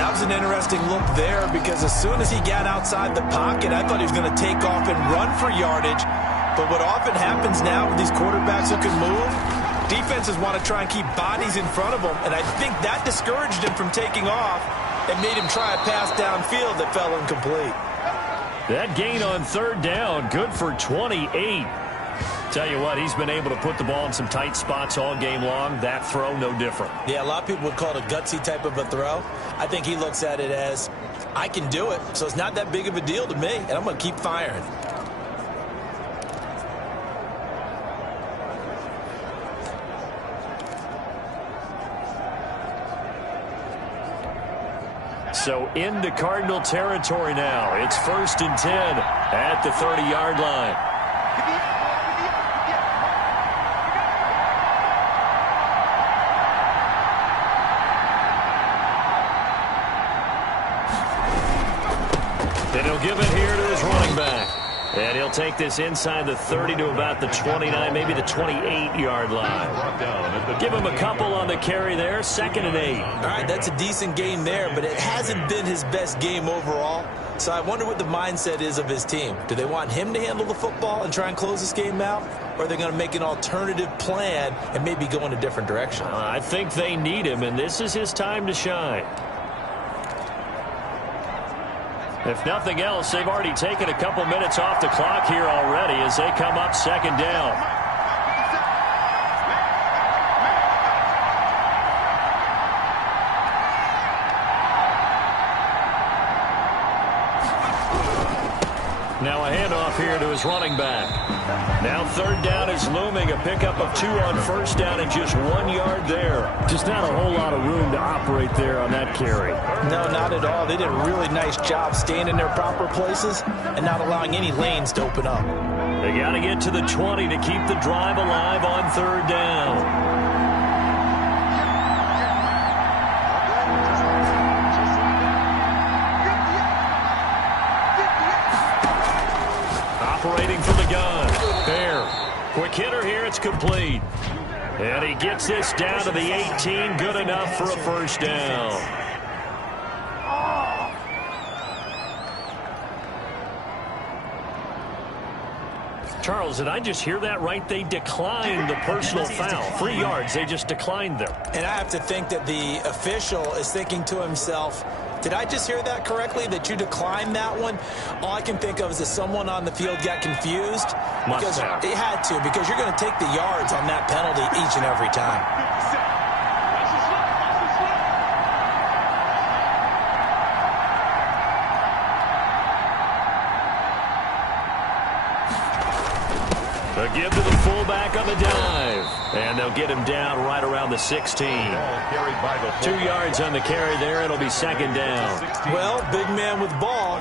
That was an interesting look there because as soon as he got outside the pocket, I thought he was going to take off and run for yardage. But what often happens now with these quarterbacks who can move, defenses want to try and keep bodies in front of them, and I think that discouraged him from taking off and made him try a pass downfield that fell incomplete. That gain on third down, good for 28. Tell you what, he's been able to put the ball in some tight spots all game long. That throw, no different. Yeah, a lot of people would call it a gutsy type of a throw. I think he looks at it as, I can do it, so it's not that big of a deal to me, and I'm going to keep firing. So into Cardinal territory now. It's first and 10 at the 30-yard line. And he'll give it here to his running back. And he'll take this inside the 30 to about the 29, maybe the 28-yard line. Give him a couple on the carry there, second and 8. All right, that's a decent game there, but it hasn't been his best game overall. So I wonder what the mindset is of his team. Do they want him to handle the football and try and close this game out? Or are they going to make an alternative plan and maybe go in a different direction? I think they need him, and this is his time to shine. If nothing else, they've already taken a couple minutes off the clock here already as they come up second down. Now a handoff here to his running back. Now third down is looming. A pickup of 2 on first down and just 1 yard there. Just not a whole lot of room to operate there on that carry. No, not at all. They did a really nice job staying in their proper places and not allowing any lanes to open up. They got to get to the 20 to keep the drive alive on third down. Operating from the gun. There. Quick hitter here. It's complete. And he gets this down to the 18. Good enough for a first down. Charles, did I just hear that right? They declined the personal foul. 3 yards. They just declined them. And I have to think that the official is thinking to himself, did I just hear that correctly, that you declined that one? All I can think of is that someone on the field got confused. Because it had to, because you're going to take the yards on that penalty each and every time. A give to the fullback on the dive. And they'll get him down right around the 16. 2 yards on the carry there. It'll be second down. Well, big man with ball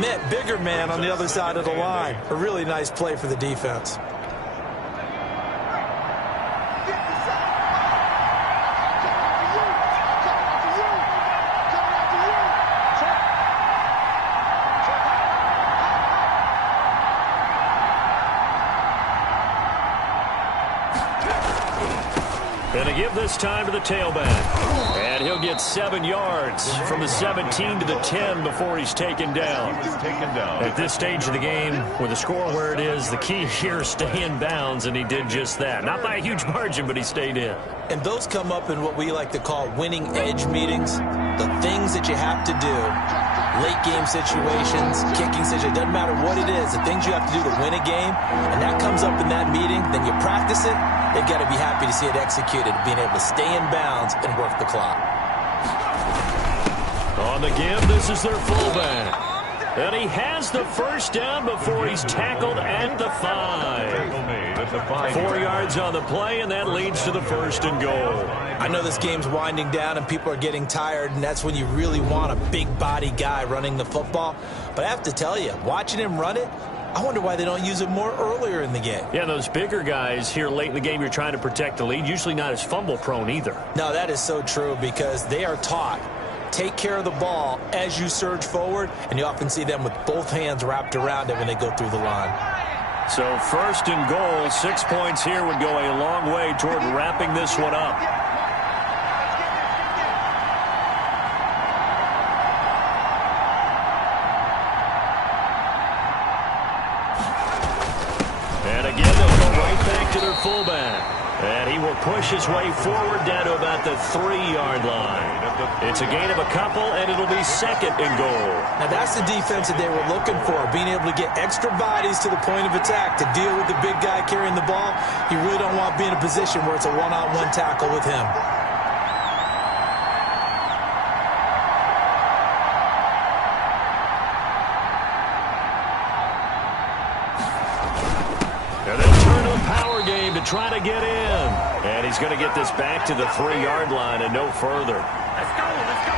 met bigger man on the other side of the line. A really nice play for the defense. Going to give this time to the tailback. And he'll get 7 yards from the 17 to the 10 before he's taken down. At this stage of the game, with the score where it is, the key here is stay in bounds, and he did just that. Not by a huge margin, but he stayed in. And those come up in what we like to call winning edge meetings. The things that you have to do. Late game situations, kicking situations, doesn't matter what it is, the things you have to do to win a game, and that comes up in that meeting, then you practice it, they've got to be happy to see it executed, being able to stay in bounds and work the clock. On the give, this is their fullback. And he has the first down before he's tackled at the 5. 4 yards on the play, and that leads to the 1st and goal. I know this game's winding down and people are getting tired, and that's when you really want a big body guy running the football. But I have to tell you, watching him run it, I wonder why they don't use it more earlier in the game. Yeah, those bigger guys here late in the game, you're trying to protect the lead, usually not as fumble prone either. No, that is so true because they are taught take care of the ball as you surge forward, and you often see them with both hands wrapped around it when they go through the line. So 1st and goal, 6 points here would go a long way toward wrapping this one up. And again, they'll go right back to their fullback. And he will push his way forward down to about the 3-yard line. It's a gain of a couple, and it'll be 2nd and goal. Now, that's the defense that they were looking for, being able to get extra bodies to the point of attack to deal with the big guy carrying the ball. You really don't want to be in a position where it's a one-on-one tackle with him. To try to get in. And he's going to get this back to the 3-yard line and no further. Let's go, let's go.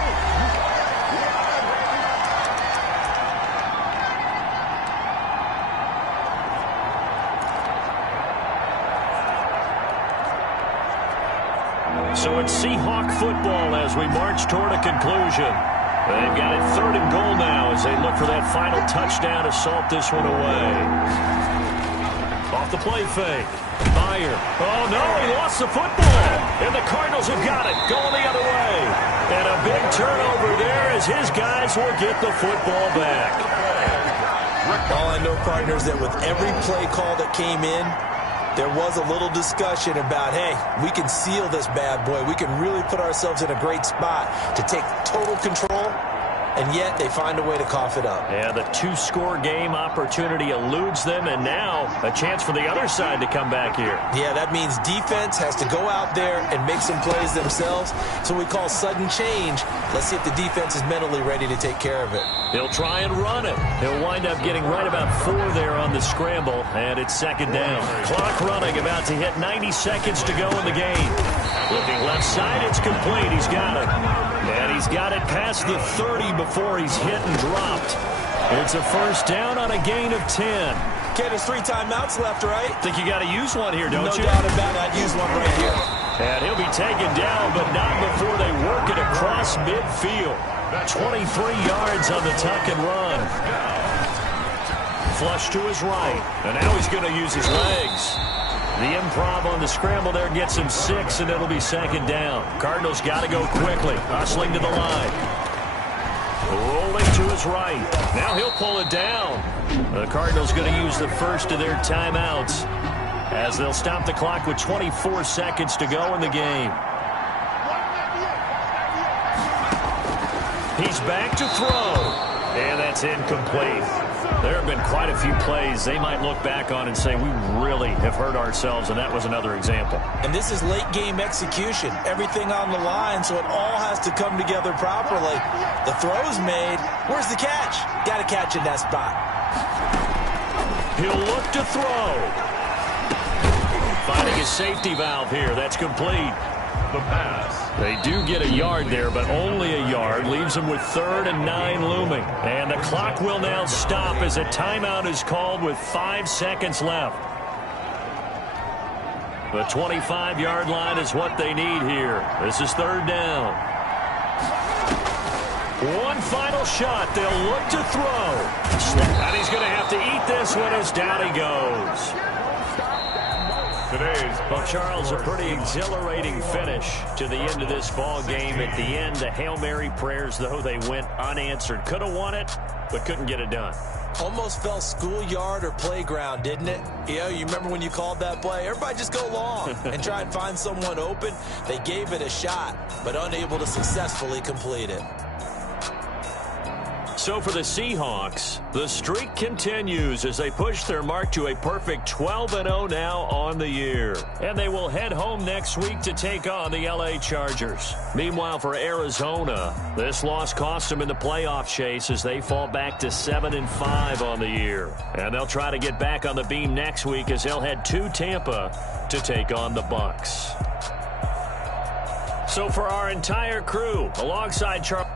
So it's Seahawk football as we march toward a conclusion. They've got it 3rd and goal now as they look for that final touchdown to salt this one away. Off the play fake. Meyer. Oh, no, he lost the football. And the Cardinals have got it, going the other way. And a big turnover there as his guys will get the football back. All I know, partners, that with every play call that came in, there was a little discussion about, hey, we can seal this bad boy. We can really put ourselves in a great spot to take total control. And yet they find a way to cough it up. Yeah, the 2-score game opportunity eludes them, and now a chance for the other side to come back here. Yeah, that means defense has to go out there and make some plays themselves. So we call sudden change. Let's see if the defense is mentally ready to take care of it. He'll try and run it. He'll wind up getting right about 4 there on the scramble, and it's 2nd down. Clock running, about to hit 90 seconds to go in the game. Looking left side, it's complete. He's got it. And he's got it past the 30 before he's hit and dropped. It's a 1st down on a gain of 10. Okay, there's 3 timeouts left, right? Think you got to use one here, don't you? No doubt about it. I'd use one right here. And he'll be taken down, but not before they work it across midfield. 23 yards on the tuck and run. Flush to his right. And now he's going to use his legs. The improv on the scramble there gets him 6, and it'll be 2nd down. Cardinals got to go quickly. Hustling to the line. Rolling to his right. Now he'll pull it down. The Cardinals going to use the first of their timeouts as they'll stop the clock with 24 seconds to go in the game. He's back to throw. And that's incomplete. There have been quite a few plays they might look back on and say, we really have hurt ourselves, and that was another example. And this is late game execution. Everything on the line, so it all has to come together properly. The throw's made. Where's the catch? Got to catch in that spot. He'll look to throw. Finding a safety valve here. That's complete. The pass. They do get a yard there, but only a yard. Leaves them with 3rd and 9 looming. And the clock will now stop as a timeout is called with 5 seconds left. The 25-yard line is what they need here. This is 3rd down. One final shot. They'll look to throw. And he's going to have to eat this one as down he goes. Well, Charles, a pretty exhilarating finish to the end of this ball game. At the end, the Hail Mary prayers, though, they went unanswered. Could have won it, but couldn't get it done. Almost felt schoolyard or playground, didn't it? You remember when you called that play? Everybody just go long and try and find someone open. They gave it a shot, but unable to successfully complete it. So for the Seahawks, the streak continues as they push their mark to a perfect 12-0 now on the year. And they will head home next week to take on the LA Chargers. Meanwhile, for Arizona, this loss cost them in the playoff chase as they fall back to 7-5 on the year. And they'll try to get back on the beam next week as they'll head to Tampa to take on the Bucs. So for our entire crew, alongside Charles.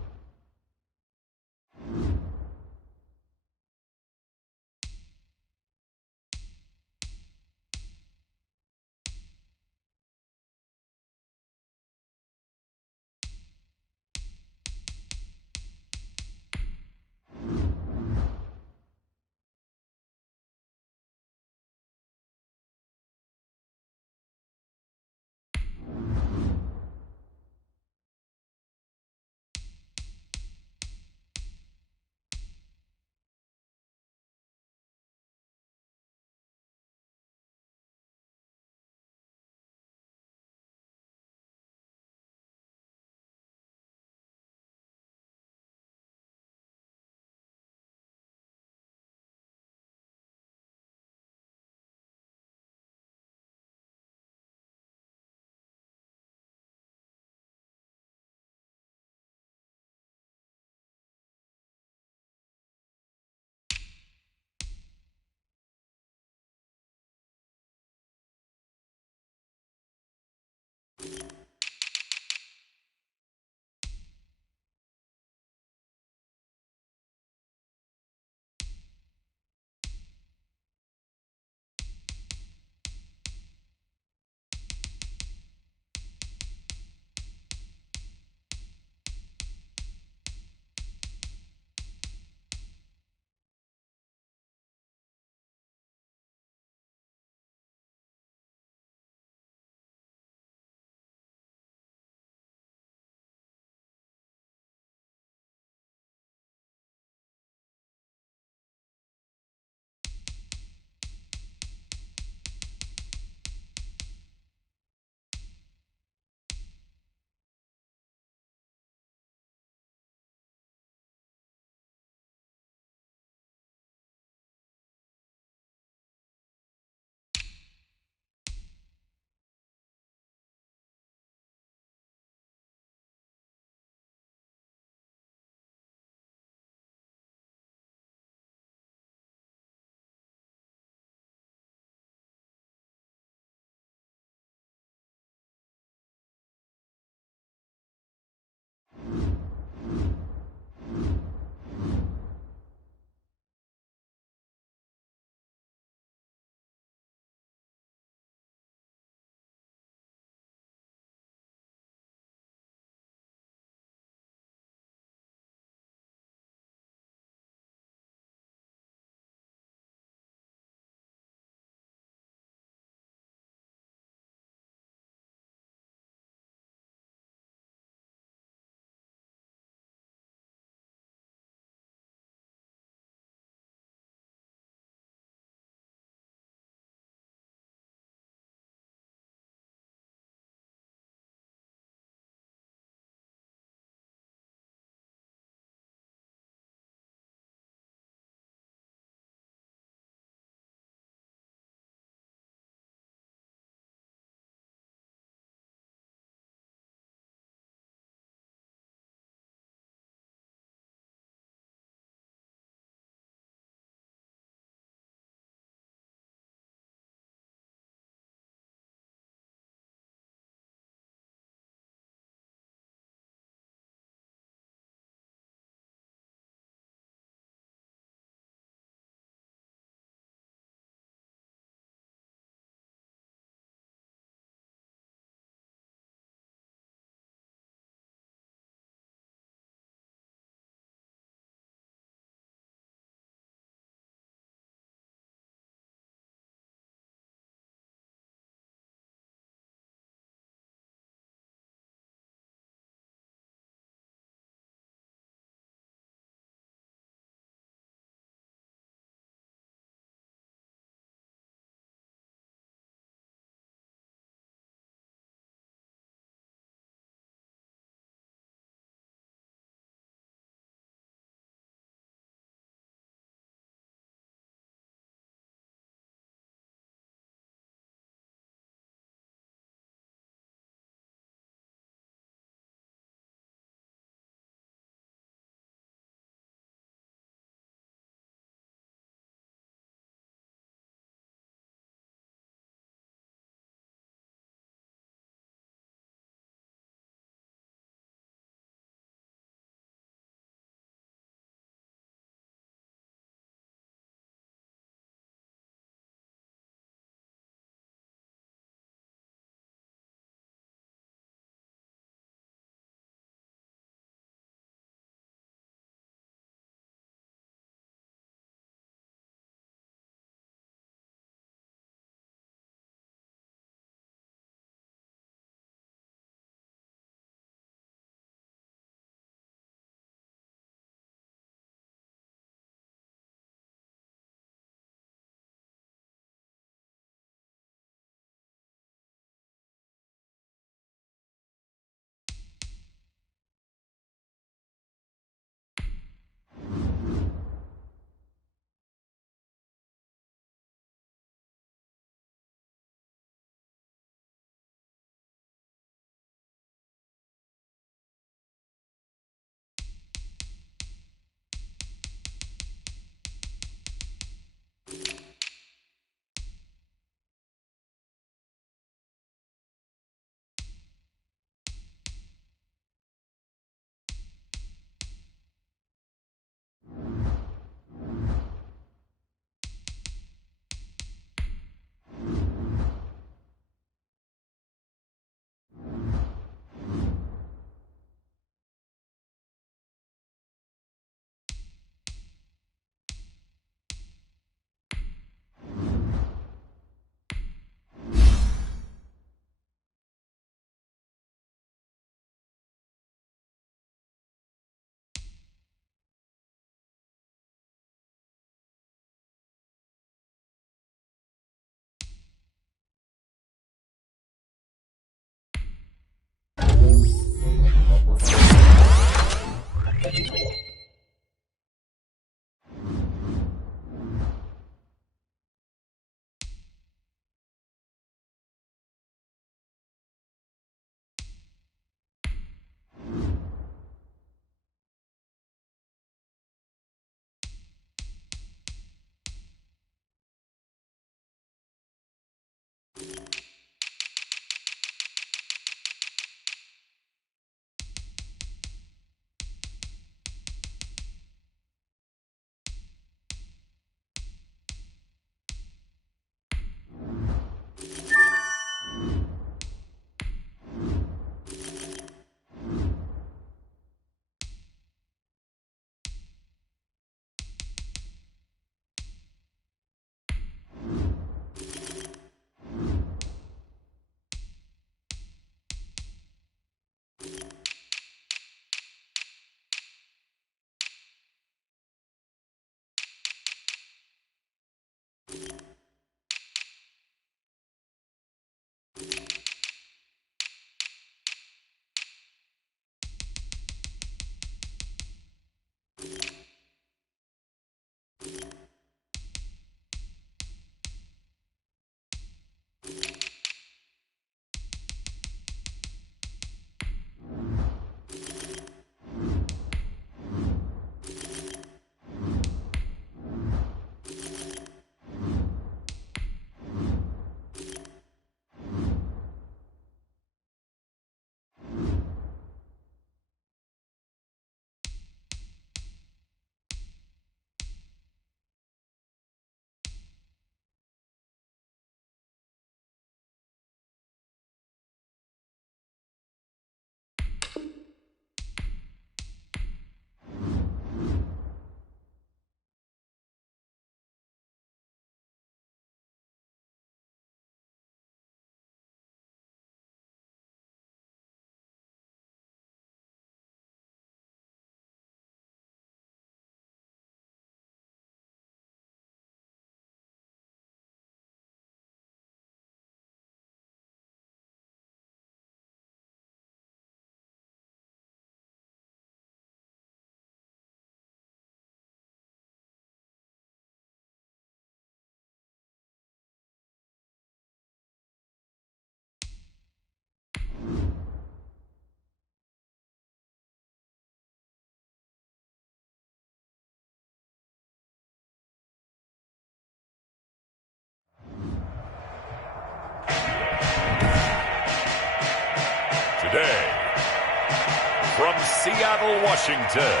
from Seattle, Washington.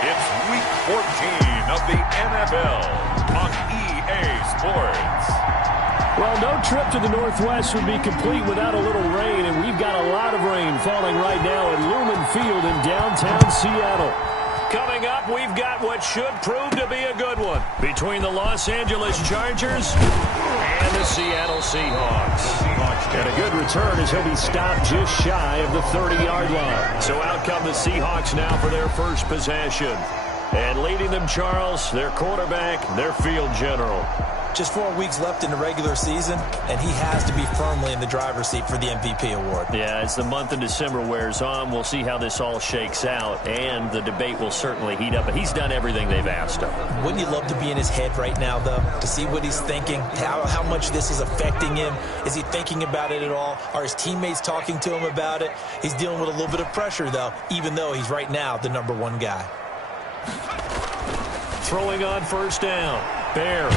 It's Week 14 of the NFL on EA Sports. Well, no trip to the Northwest would be complete without a little rain, and we've got a lot of rain falling right now at Lumen Field in downtown Seattle. Coming up, we've got what should prove to be a good one between the Los Angeles Chargers and the Seattle Seahawks. And a good return as he'll be stopped just shy of the 30-yard line. So out come the Seahawks now for their first possession. And leading them, Charles, their quarterback, their field general. Just 4 weeks left in the regular season, and he has to be firmly in the driver's seat for the MVP award. Yeah, as the month of December wears on, we'll see how this all shakes out, and the debate will certainly heat up. But he's done everything they've asked him. Wouldn't you love to be in his head right now, though, to see what he's thinking, how much this is affecting him? Is he thinking about it at all? Are his teammates talking to him about it? He's dealing with a little bit of pressure, though, even though he's right now the #1 guy. Throwing on first down. Bear.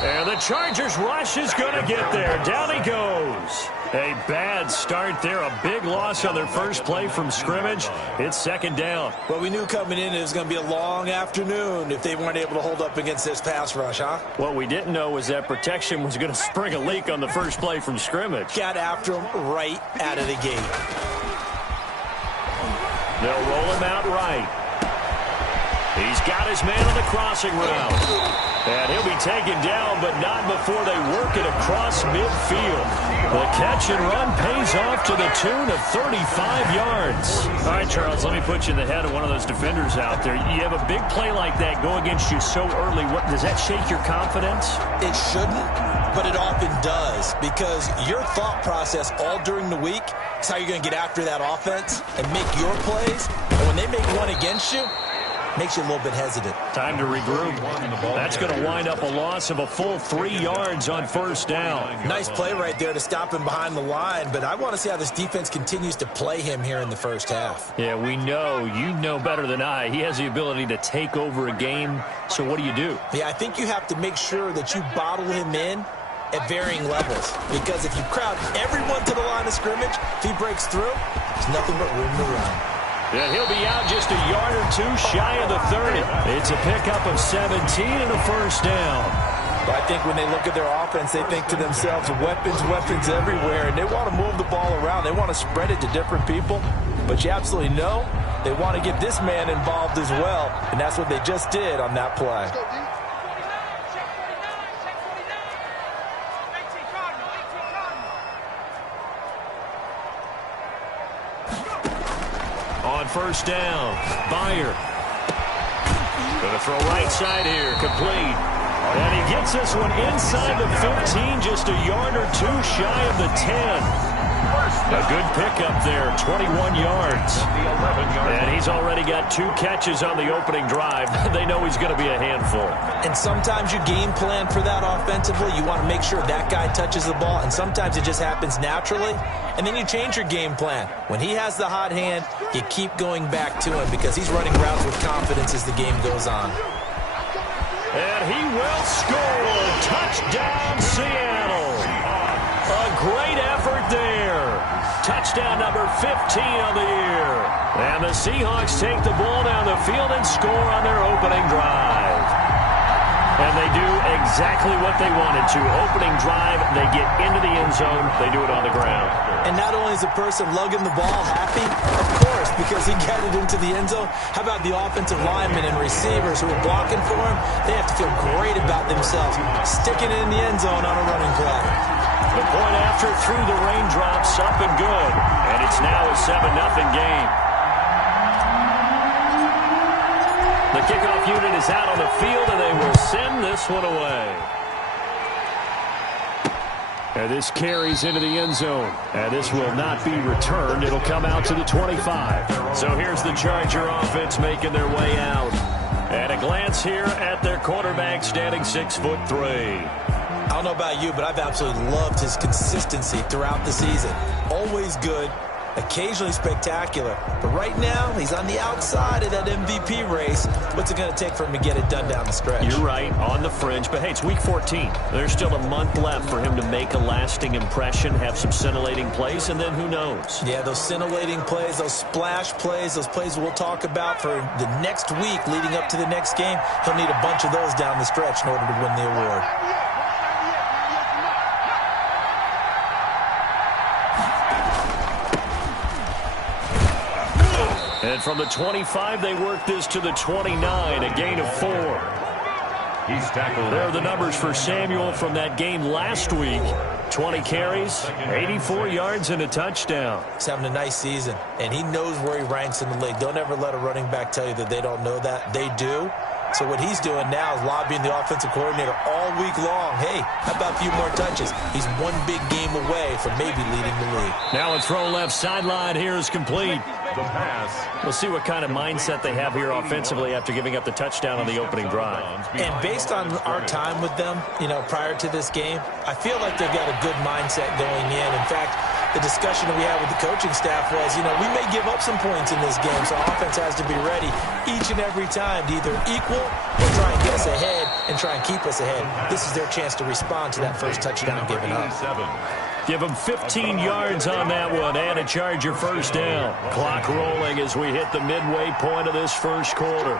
And the Chargers rush is going to get there. Down he goes. A bad start there. A big loss on their first play from scrimmage. It's second down. Well, we knew coming in it was going to be a long afternoon if they weren't able to hold up against this pass rush, huh? What we didn't know was that protection was going to spring a leak on the first play from scrimmage. Got after him right out of the gate. They'll roll him out right. He's got his man on the crossing route. And he'll be taken down, but not before they work it across midfield. The catch and run pays off to the tune of 35 yards. All right, Charles, let me put you in the head of one of those defenders out there. You have a big play like that go against you so early. Does that shake your confidence? It shouldn't, but it often does, because your thought process all during the week is how you're going to get after that offense and make your plays. And when they make one against you, makes you a little bit hesitant. Time to regroup. That's going to wind up a loss of a full 3 yards on first down. Nice play right there to stop him behind the line, but I want to see how this defense continues to play him here in the first half. Yeah, we know. You know better than I. He has the ability to take over a game, so what do? Yeah, I think you have to make sure that you bottle him in at varying levels, because if you crowd everyone to the line of scrimmage, if he breaks through, there's nothing but room to run. And he'll be out just a yard or two shy of the 30. It's a pickup of 17 and a first down. Well, I think when they look at their offense, they think to themselves, weapons everywhere, and they want to move the ball around. They want to spread it to different people, but you absolutely know they want to get this man involved as well, and that's what they just did on that play. On first down, Byer. Going to throw right side here, complete. And he gets this one inside the 15, just a yard or two shy of the 10. A good pickup there, 21 yards. And he's already got 2 catches on the opening drive. They know he's going to be a handful. And sometimes you game plan for that offensively. You want to make sure that guy touches the ball, and sometimes it just happens naturally. And then you change your game plan. When he has the hot hand, you keep going back to him because he's running routes with confidence as the game goes on. And he will score. Touchdown, Seattle. A great effort there. Touchdown number 15 on the year. And the Seahawks take the ball down the field and score on their opening drive. And they do exactly what they wanted to. Opening drive, they get into the end zone. They do it on the ground. And not only is the person lugging the ball happy, of course, because he got it into the end zone. How about the offensive linemen and receivers who are blocking for him? They have to feel great about themselves, sticking it in the end zone on a running play. The point after through the raindrops, up and good. And it's now a 7-0 game. The kickoff unit is out on the field, and they will send this one away. And this carries into the end zone. And this will not be returned. It'll come out to the 25. So here's the Charger offense making their way out. And a glance here at their quarterback standing 6'3". I don't know about you, but I've absolutely loved his consistency throughout the season. Always good, occasionally spectacular. But right now, he's on the outside of that MVP race. What's it going to take for him to get it done down the stretch? You're right, on the fringe. But, hey, it's week 14. There's still a month left for him to make a lasting impression, have some scintillating plays, and then who knows? Yeah, those scintillating plays, those splash plays, those plays we'll talk about for the next week leading up to the next game. He'll need a bunch of those down the stretch in order to win the award. And from the 25, they work this to the 29, a gain of 4. He's tackled. There are the numbers for Samuel from that game last week. 20 carries, 84 yards, and a touchdown. He's having a nice season, and he knows where he ranks in the league. Don't ever let a running back tell you that they don't know that. They do. So what he's doing now is lobbying the offensive coordinator all week long. Hey, how about a few more touches? He's one big game away from maybe leading the league. Now a throw left sideline here is complete. The pass. We'll see what kind of mindset they have here offensively after giving up the touchdown on the opening drive. And based on our time with them, prior to this game, I feel like they've got a good mindset going in. In fact, the discussion that we had with the coaching staff was, we may give up some points in this game, so offense has to be ready each and every time to either equal or try and get us ahead and try and keep us ahead. This is their chance to respond to that first touchdown given up. Give them 15 yards on that one and a Charger first down. Clock rolling as we hit the midway point of this first quarter.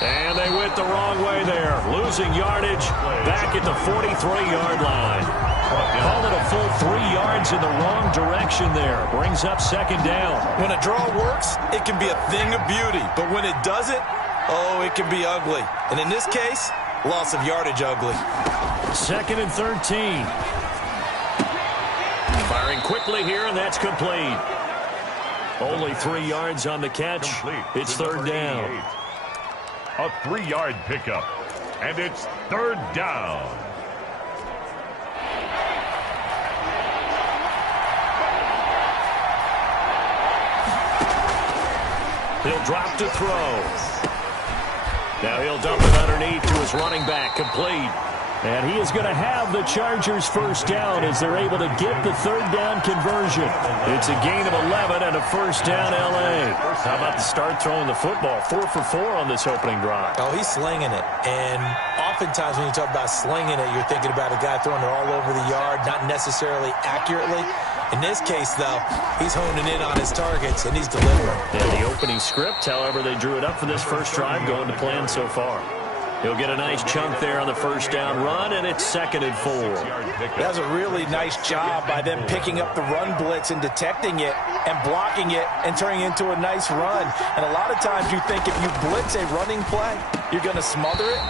And they went the wrong way there. Losing yardage back at the 43-yard line. Call it a full 3 yards in the wrong direction there. Brings up second down. When a draw works, it can be a thing of beauty. But when it doesn't, oh, it can be ugly. And in this case, loss of yardage ugly. Second and 13. Firing quickly here, and that's complete. Only 3 yards on the catch. It's third down. A 3-yard pickup. And it's third down. He'll drop to throw. Now he'll dump it underneath to his running back, complete. And he is going to have the Chargers first down as they're able to get the third down conversion. It's a gain of 11 and a first down L.A. How about the start throwing the football? 4 for 4 on this opening drive. Oh, he's slinging it. And oftentimes when you talk about slinging it, you're thinking about a guy throwing it all over the yard, not necessarily accurately. In this case, though, he's honing in on his targets, and he's delivering. And the opening script, however, they drew it up for this first drive, going to plan so far. He'll get a nice chunk there on the first down run, and it's second and 4. That's a really nice job by them picking up the run blitz and detecting it and blocking it and turning it into a nice run. And a lot of times you think if you blitz a running play, you're going to smother it.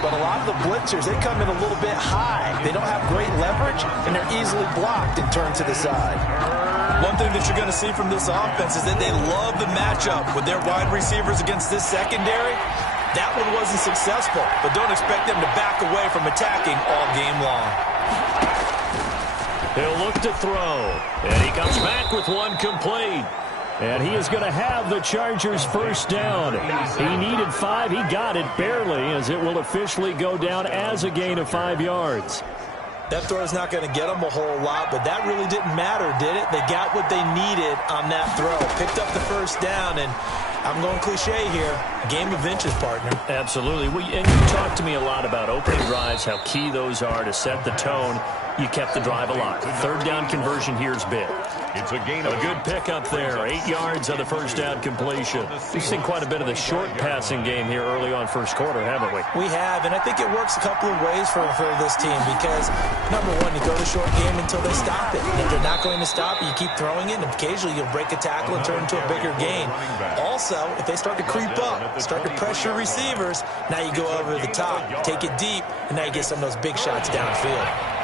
But a lot of the blitzers, they come in a little bit high. They don't have great leverage, and they're easily blocked and turned to the side. One thing that you're going to see from this offense is that they love the matchup with their wide receivers against this secondary. That one wasn't successful, but don't expect them to back away from attacking all game long. He'll look to throw, and he comes back with one complete. And he is going to have the Chargers first down. He needed 5. He got it barely, as it will officially go down as a gain of 5 yards. That throw is not going to get them a whole lot, but that really didn't matter, did it? They got what they needed on that throw. Picked up the first down, and I'm going cliche here. Game of inches, partner. Absolutely. And you talked to me a lot about opening drives, how key those are to set the tone. You kept the drive alive. Third down conversion here is big. It's a gain of a good pickup there. 8 yards on the first down completion. We've seen quite a bit of the short passing game here early on first quarter, haven't we? We have, and I think it works a couple of ways for this team because, number one, you throw the short game until they stop it. And if they're not going to stop it, you keep throwing it, and occasionally you'll break a tackle and turn into a bigger gain. Also, if they start to creep up, start to pressure receivers, now you go over the top, take it deep, and now you get some of those big shots downfield.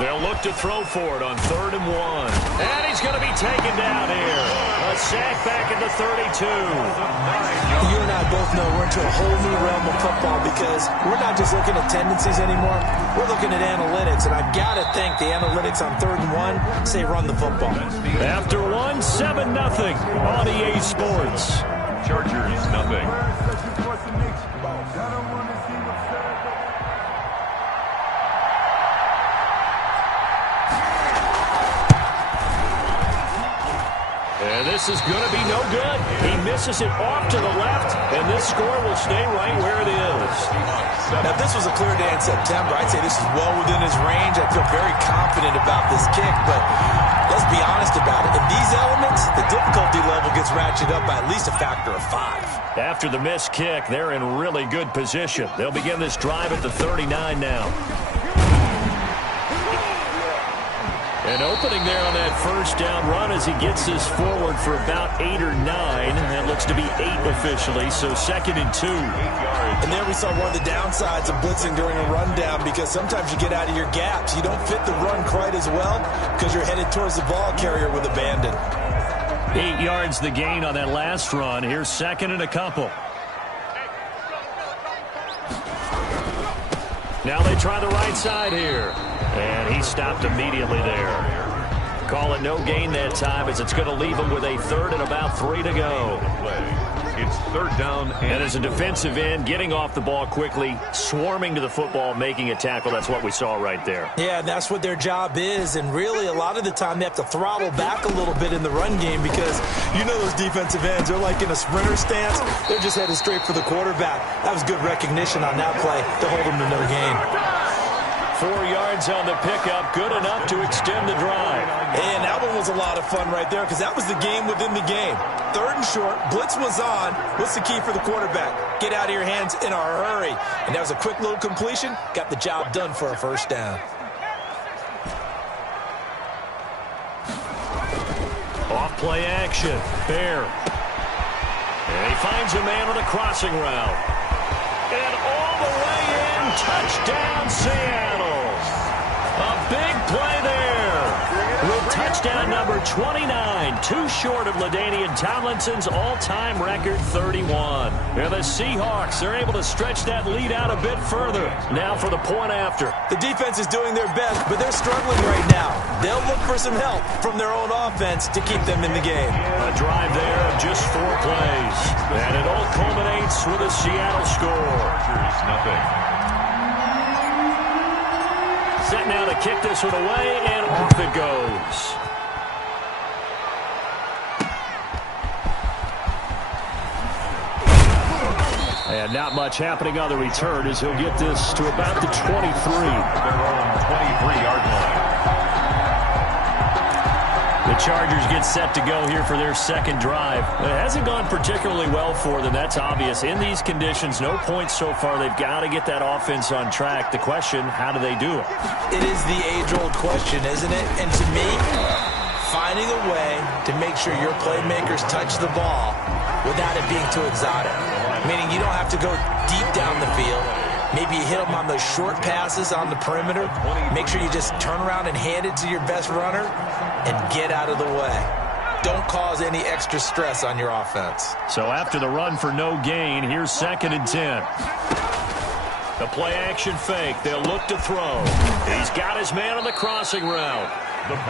They'll look to throw for it on 3rd and 1. And he's going to be taken down here. A sack back at the 32. You and I both know we're into a whole new realm of football because we're not just looking at tendencies anymore. We're looking at analytics, and I've got to think the analytics on 3rd and 1 say run the football. After 1, 7-0 on EA Sports. Chargers, nothing. And this is going to be no good. He misses it off to the left, and this score will stay right where it is. Now, if this was a clear day in September, I'd say this is well within his range. I feel very confident about this kick, but let's be honest about it. In these elements, the difficulty level gets ratcheted up by at least a factor of 5. After the missed kick, they're in really good position. They'll begin this drive at the 39 now. An opening there on that first down run as he gets this forward for about 8 or 9. That looks to be 8 officially, so 2nd and 2. And there we saw one of the downsides of blitzing during a rundown, because sometimes you get out of your gaps. You don't fit the run quite as well because you're headed towards the ball carrier with abandon. 8 yards the gain on that last run. Here's 2nd and a couple. Now they try the right side here. And he stopped immediately there. Call it no gain that time, as it's going to leave him with a 3rd and about 3 to go. It's 3rd down. And as a defensive end, getting off the ball quickly, swarming to the football, making a tackle. That's what we saw right there. Yeah, that's what their job is. And really, a lot of the time, they have to throttle back a little bit in the run game, because you know those defensive ends, they're like in a sprinter stance. They're just headed straight for the quarterback. That was good recognition on that play to hold him to no gain. 4 yards on the pickup, good enough to extend the drive. And that one was a lot of fun right there, because that was the game within the game. 3rd and short, blitz was on. What's the key for the quarterback? Get out of your hands in a hurry. And that was a quick little completion. Got the job done for a first down. Off play action. Bear. And he finds a man on a crossing route. And all the way in, touchdown Seattle. A big play there. With touchdown number 29, too short of LaDainian Tomlinson's all-time record 31. And the Seahawks are able to stretch that lead out a bit further. Now for the point after. The defense is doing their best, but they're struggling right now. They'll look for some help from their own offense to keep them in the game. A drive there of just 4 plays. And it all culminates with a Seattle score. Chargers, nothing. Set now to kick this one away, and off it goes. And not much happening on the return, as he'll get this to about the 23. Their own 23-yard line. The Chargers get set to go here for their 2nd drive. It hasn't gone particularly well for them. That's obvious. In these conditions, no points so far. They've got to get that offense on track. The question, how do they do it? It is the age-old question, isn't it? And to me, finding a way to make sure your playmakers touch the ball without it being too exotic. Meaning you don't have to go deep down the field. Maybe you hit them on those short passes on the perimeter. Make sure you just turn around and hand it to your best runner and get out of the way. Don't cause any extra stress on your offense. So after the run for no gain, here's 2nd and 10. The play action fake. They'll look to throw. He's got his man on the crossing route.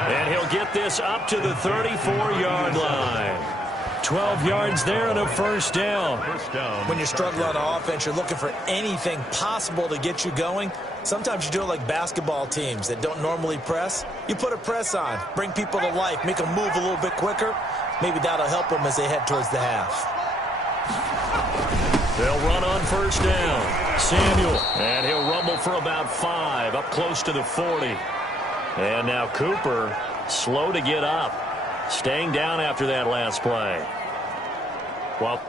And he'll get this up to the 34-yard line. 12 yards there and a first down. When you struggle on offense, you're looking for anything possible to get you going. Sometimes you do it like basketball teams that don't normally press. You put a press on, bring people to life, make them move a little bit quicker. Maybe that'll help them as they head towards the half. They'll run on first down. Samuel, and he'll rumble for about 5, up close to the 40. And now Cooper, slow to get up, staying down after that last play. Well,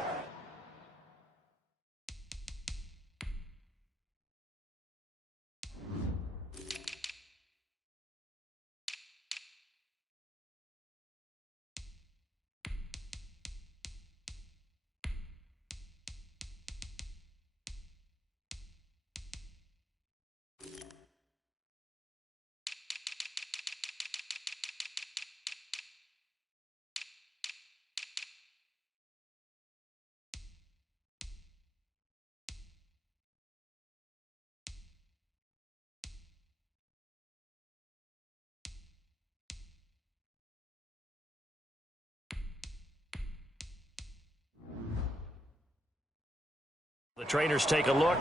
The trainers take a look.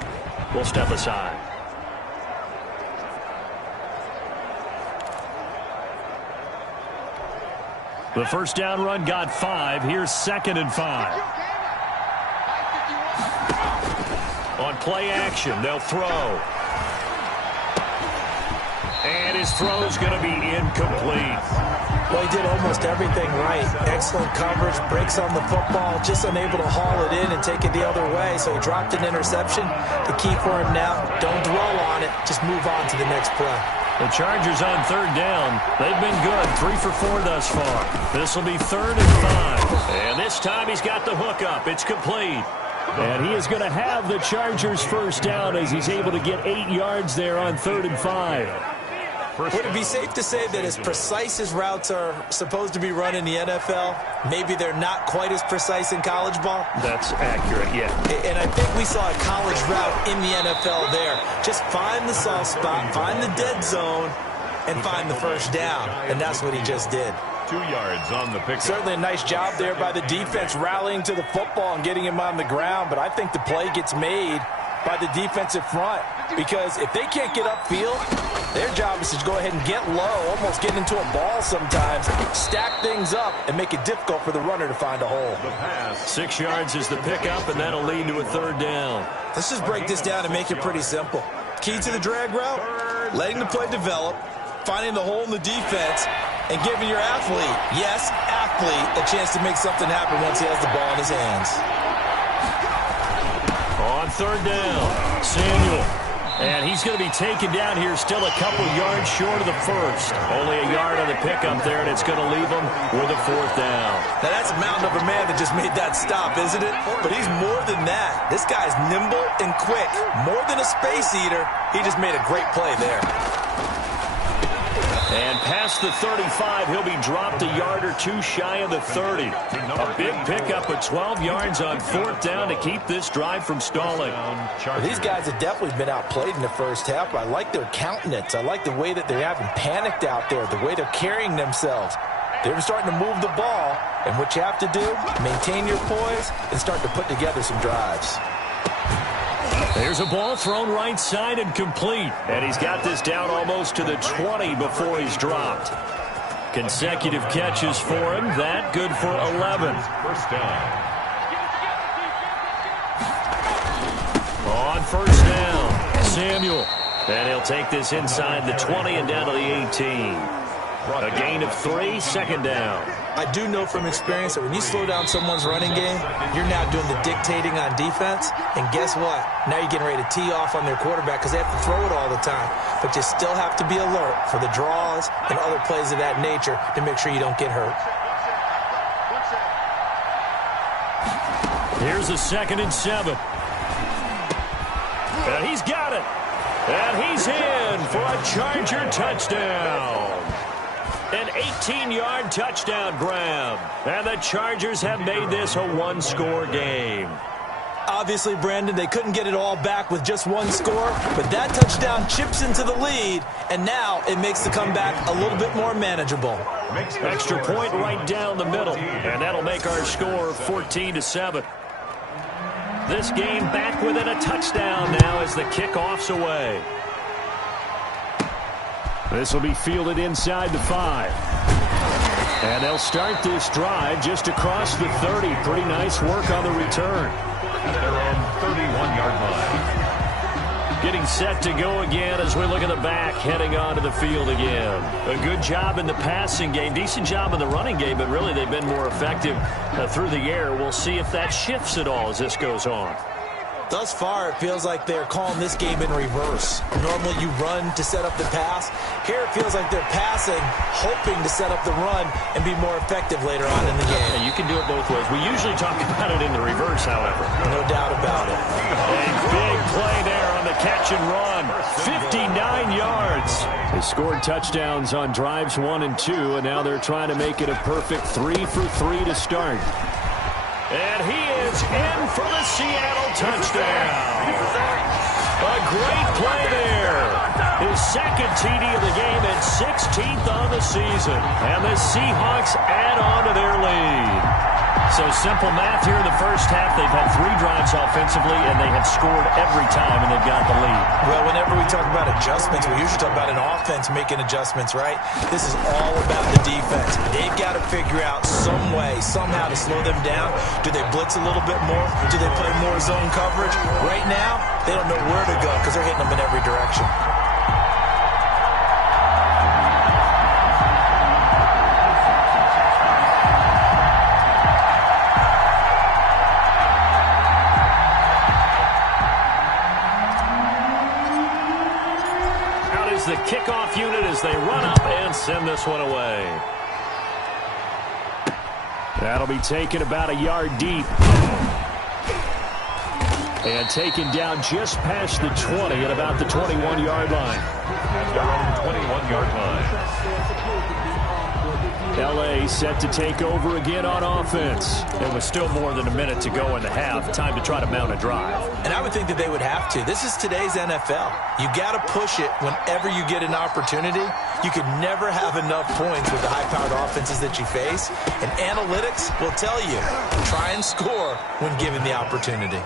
We'll step aside. The first down run got 5. Here's 2nd and 5. On play action, they'll throw. And his throw's going to be incomplete. Well, he did almost everything right. Excellent coverage, breaks on the football, just unable to haul it in and take it the other way. So he dropped an interception. The key for him now, don't dwell on it. Just move on to the next play. The Chargers on 3rd down. They've been good, 3 for 4 thus far. This will be 3rd and 5. And this time he's got the hook up. It's complete. And he is going to have the Chargers first down as he's able to get 8 yards there on 3rd and 5. Would it be safe to say that as precise as routes are supposed to be run in the NFL, maybe they're not quite as precise in college ball? That's accurate, yeah. And I think we saw a college route in the NFL there. Just find the soft spot, find the dead zone, and find the first down. And that's what he just did. 2 yards on the pick. Certainly a nice job there by the defense rallying to the football and getting him on the ground. But I think the play gets made by the defensive front, because if they can't get upfield, their job is to go ahead and get low, almost get into a ball sometimes, stack things up, and make it difficult for the runner to find a hole. 6 yards is the pickup, and that'll lead to a 3rd down. Let's just break this down and make it pretty simple. Key to the drag route, letting the play develop, finding the hole in the defense, and giving your athlete, yes, athlete, a chance to make something happen once he has the ball in his hands. On 3rd down, Samuel. And he's going to be taken down here, still a couple yards short of the first. Only a yard on the pickup there, and it's going to leave him with a 4th down. Now, that's a mountain of a man that just made that stop, isn't it? But he's more than that. This guy's nimble and quick. More than a space eater, he just made a great play there. And past the 35, he'll be dropped a yard or 2 shy of the 30. A big pickup of 12 yards on 4th down to keep this drive from stalling. Well, these guys have definitely been outplayed in the first half. I like their countenance. I like the way that they haven't panicked out there, the way they're carrying themselves. They're starting to move the ball, and what you have to do, maintain your poise and start to put together some drives. There's a ball thrown right side and complete. And he's got this down almost to the 20 before he's dropped. Consecutive catches for him. That good for 11. First down. On 1st down, Samuel. And he'll take this inside the 20 and down to the 18. A gain of 3, 2nd down. I do know from experience that when you slow down someone's running game, you're now doing the dictating on defense. And guess what? Now you're getting ready to tee off on their quarterback because they have to throw it all the time. But you still have to be alert for the draws and other plays of that nature to make sure you don't get hurt. Here's a 2nd and 7. And he's got it. And he's in for a Charger touchdown. An 18-yard touchdown grab. And the Chargers have made this a 1-score game. Obviously, Brandon, they couldn't get it all back with just 1 score, but that touchdown chips into the lead, and now it makes the comeback a little bit more manageable. Extra point right down the middle, and that'll make our score 14-7. This game back within a touchdown now as the kickoff's away. This will be fielded inside the 5. And they'll start this drive just across the 30. Pretty nice work on the return. At their own 31-yard line. Getting set to go again as we look at the back, heading onto the field again. A good job in the passing game, decent job in the running game, but really they've been more effective through the air. We'll see if that shifts at all as this goes on. Thus far, it feels like they're calling this game in reverse. Normally you run to set up the pass. Here it feels like they're passing, hoping to set up the run and be more effective later on in the game. Yeah, you can do it both ways. We usually talk about it in the reverse, however. No doubt about it. A big play there on the catch and run. 59 yards. They scored touchdowns on drives 1 and 2, and now they're trying to make it a perfect 3 for 3 to start. And he is in for the Seattle touchdown. A great play there. His 2nd TD of the game and 16th on the season. And the Seahawks add on to their lead. So simple math here in the first half. They've had 3 drives offensively, and they have scored every time, and they've got the lead. Well, whenever we talk about adjustments, we usually talk about an offense making adjustments, right? This is all about the defense. They've got to figure out some way, somehow to slow them down. Do they blitz a little bit more? Do they play more zone coverage? Right now, they don't know where to go because they're hitting them in every direction. The kickoff unit as they run up and send this one away. That'll be taken about a yard deep. And taken down just past the 20 at about the 21-yard line. At their own 21-yard line. L.A. set to take over again on offense. There was still more than a minute to go in the half. Time to try to mount a drive. And I would think that they would have to. This is today's NFL. You got to push it whenever you get an opportunity. You could never have enough points with the high-powered offenses that you face. And analytics will tell you, try and score when given the opportunity.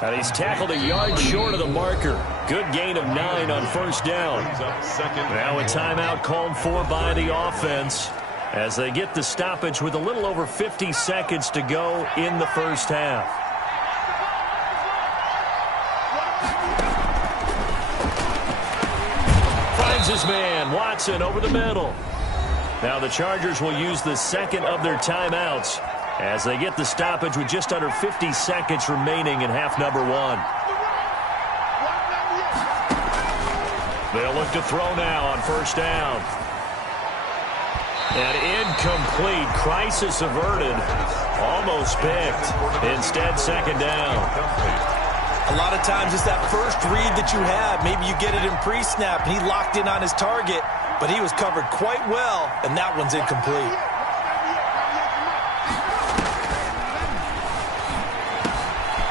And he's tackled a yard short of the marker. Good gain of 9 on first down. Now a timeout called for by the offense as they get the stoppage with a little over 50 seconds to go in the first half. Finds his man, Watson, over the middle. Now the Chargers will use the second of their timeouts as they get the stoppage with just under 50 seconds remaining in half number 1. They'll look to throw now on first down. And incomplete. Crisis averted. Almost picked. Instead, second down. A lot of times it's that first read that you have. Maybe you get it in pre-snap. He locked in on his target, but he was covered quite well, and that one's incomplete.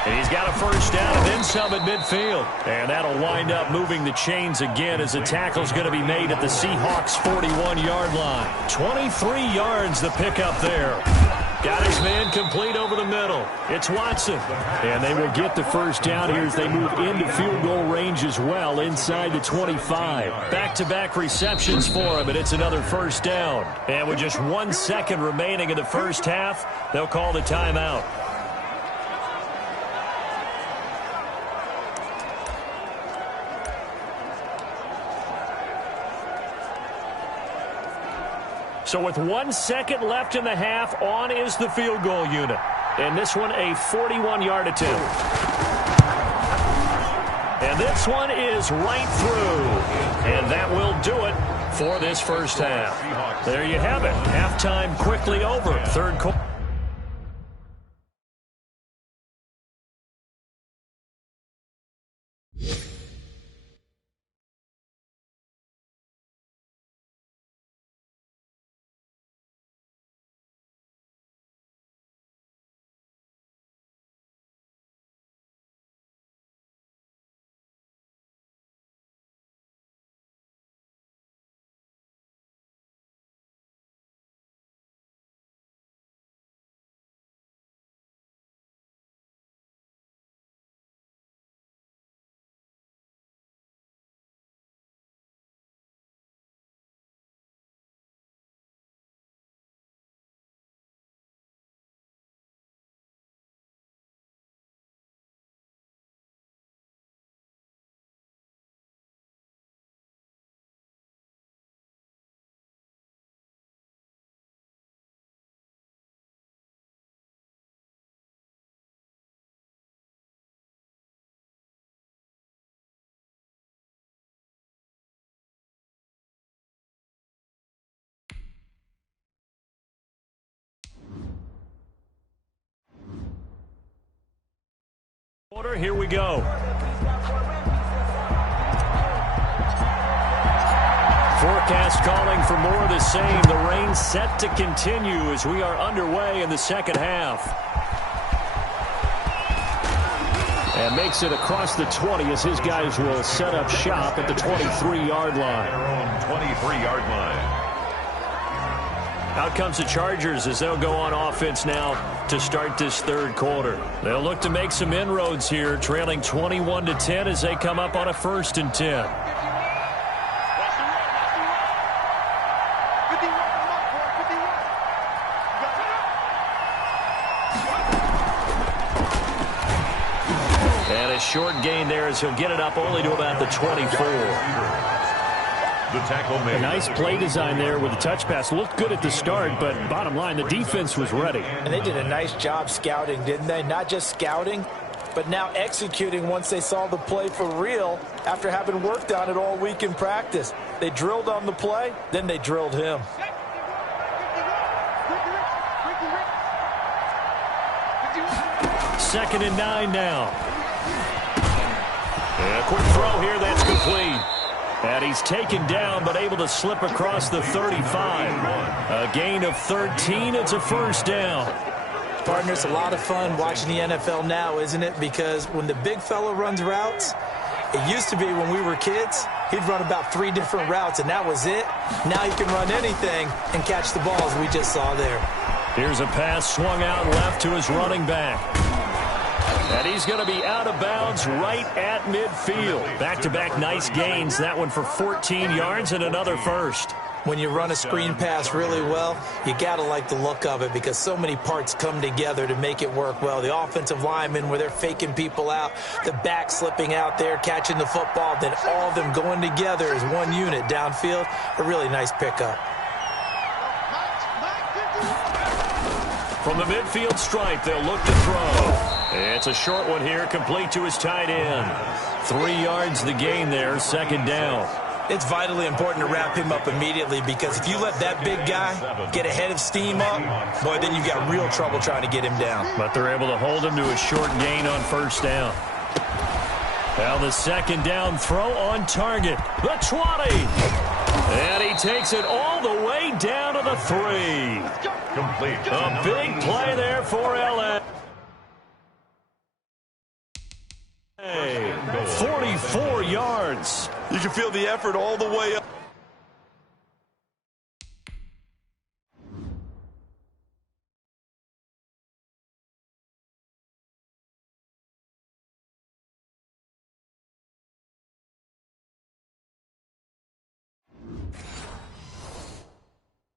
And he's got a first down and then some at midfield. And that'll wind up moving the chains again as the tackle's going to be made at the Seahawks' 41-yard line. 23 yards the pickup there. Got his man complete over the middle. It's Watson. And they will get the first down here as they move into field goal range as well inside the 25. Back-to-back receptions for him, and it's another first down. And with just 1 second remaining in the first half, they'll call the timeout. So with 1 second left in the half, on is the field goal unit. And this one a 41-yard attempt. And this one is right through. And that will do it for this first half. There you have it. Halftime quickly over. Third quarter. Here we go. Forecast calling for more of the same. The rain set to continue as we are underway in the second half. And makes it across the 20 as his guys will set up shop at the 23-yard line. Their own 23-yard line. Out comes the Chargers as they'll go on offense now to start this third quarter. They'll look to make some inroads here, trailing 21-10 as they come up on a 1st and 10. And a short gain there as he'll get it up only to about the 24. The tackle made. A nice play design there with the touch pass. Looked good at the start, but bottom line, the defense was ready. And they did a nice job scouting, didn't they? Not just scouting, but now executing once they saw the play for real after having worked on it all week in practice. They drilled on the play, then they drilled him. 2nd and 9 now. And a quick throw here, that's complete. And he's taken down, but able to slip across the 35. A gain of 13. It's a 1st down. Partner, it's a lot of fun watching the NFL now, isn't it? Because when the big fella runs routes, it used to be when we were kids, he'd run about 3 different routes, and that was it. Now he can run anything and catch the ball, as we just saw there. Here's a pass swung out left to his running back. And he's going to be out of bounds right at midfield. Back-to-back nice gains. That one for 14 yards and another 1st. When you run a screen pass really well, you got to like the look of it because so many parts come together to make it work well. The offensive linemen where they're faking people out, the back slipping out there, catching the football, then all of them going together as one unit downfield. A really nice pickup. From the midfield stripe, they'll look to throw. It's a short one here, complete to his tight end. 3 yards the gain there, 2nd down. It's vitally important to wrap him up immediately because if you let that big guy get a head of steam up, boy, then you've got real trouble trying to get him down. But they're able to hold him to a short gain on 1st down. Now the 2nd down throw on target. The 20. And he takes it all the way down to the 3. Complete. A big play there for LA. 44 yards. You can feel the effort all the way up.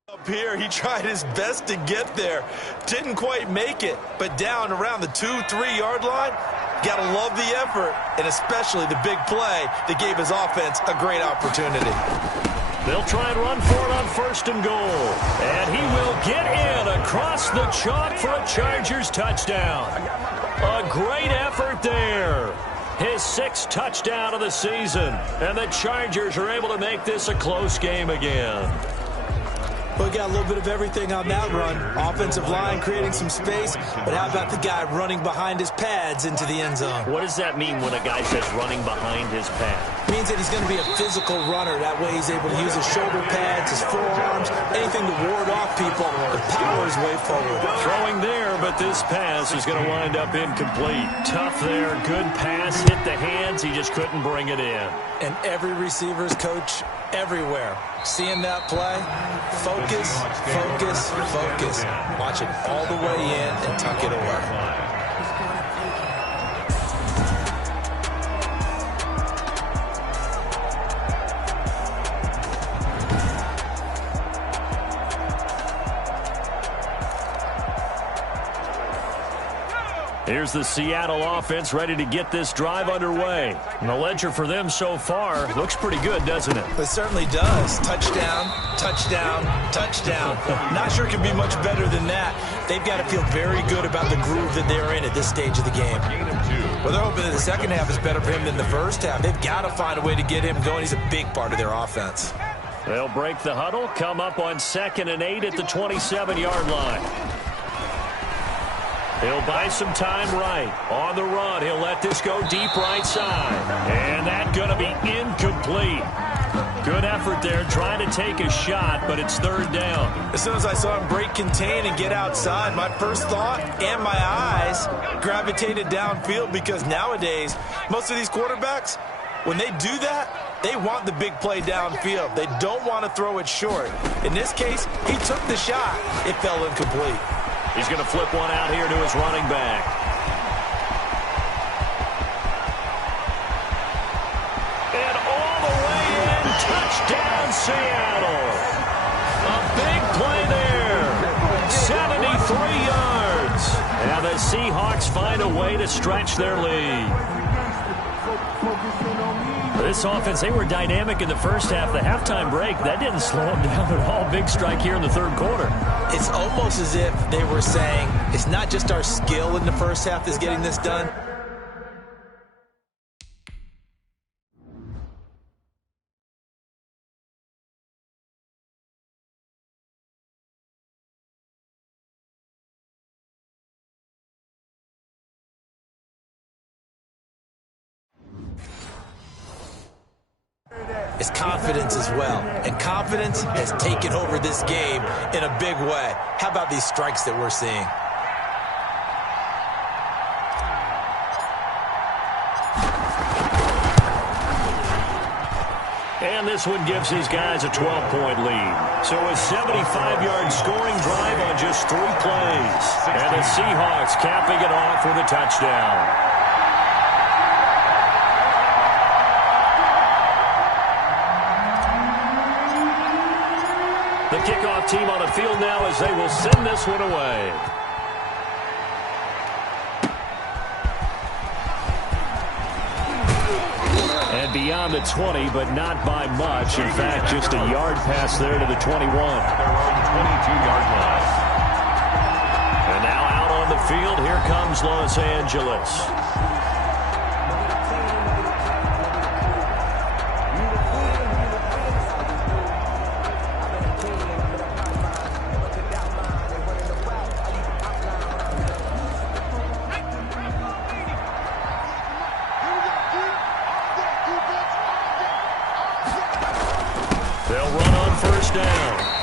Up here, he tried his best to get there. Didn't quite make it, but down around the 2-3 yard line. Got to love the effort, and especially the big play that gave his offense a great opportunity. They'll try and run for it on 1st and goal. And he will get in across the chalk for a Chargers touchdown. A great effort there. His 6th touchdown of the season. And the Chargers are able to make this a close game again. We got a little bit of everything on that run. Offensive line creating some space, but how about the guy running behind his pads into the end zone? What does that mean when a guy says running behind his pad? Means that he's going to be a physical runner. That way he's able to use his shoulder pads, his forearms, anything to ward off people. The power is way forward. Throwing there, but this pass is going to wind up incomplete. Tough there, good pass, hit the hands. He just couldn't bring it in. And every receiver's coach everywhere. Seeing that play, focus, focus, focus. Watch it all the way in and tuck it away. Here's the Seattle offense ready to get this drive underway. And the ledger for them so far looks pretty good, doesn't it? It certainly does. Touchdown, touchdown, touchdown. Not sure it can be much better than that. They've got to feel very good about the groove that they're in at this stage of the game. Well, they're hoping that the second half is better for him than the first half. They've got to find a way to get him going. He's a big part of their offense. They'll break the huddle, come up on 2nd and 8 at the 27-yard line. He'll buy some time right. On the run, he'll let this go deep right side. And that's going to be incomplete. Good effort there, trying to take a shot, but it's 3rd down. As soon as I saw him break contain and get outside, my first thought and my eyes gravitated downfield because nowadays, most of these quarterbacks, when they do that, They want the big play downfield. They don't want to throw it short. In this case, he took the shot. It fell incomplete. He's going to flip one out here to his running back. And all the way in, touchdown Seattle. A big play there. 73 yards. And the Seahawks find a way to stretch their lead. This offense, they were dynamic in the first half. The halftime break, that didn't slow them down at all. Big strike here in the third quarter. It's almost as if they were saying, it's not just our skill in the first half that's getting this done. It's confidence as well. And confidence has taken over this game in a big way. How about these strikes that we're seeing? And this one gives these guys a 12-point lead. So a 75-yard scoring drive on just 3 plays. And the Seahawks capping it off with a touchdown. The kickoff team on the field now as they will send this one away. And beyond the 20, but not by much. In fact, just a yard pass there to the 21. Their own 22-yard line. And now out on the field, here comes Los Angeles.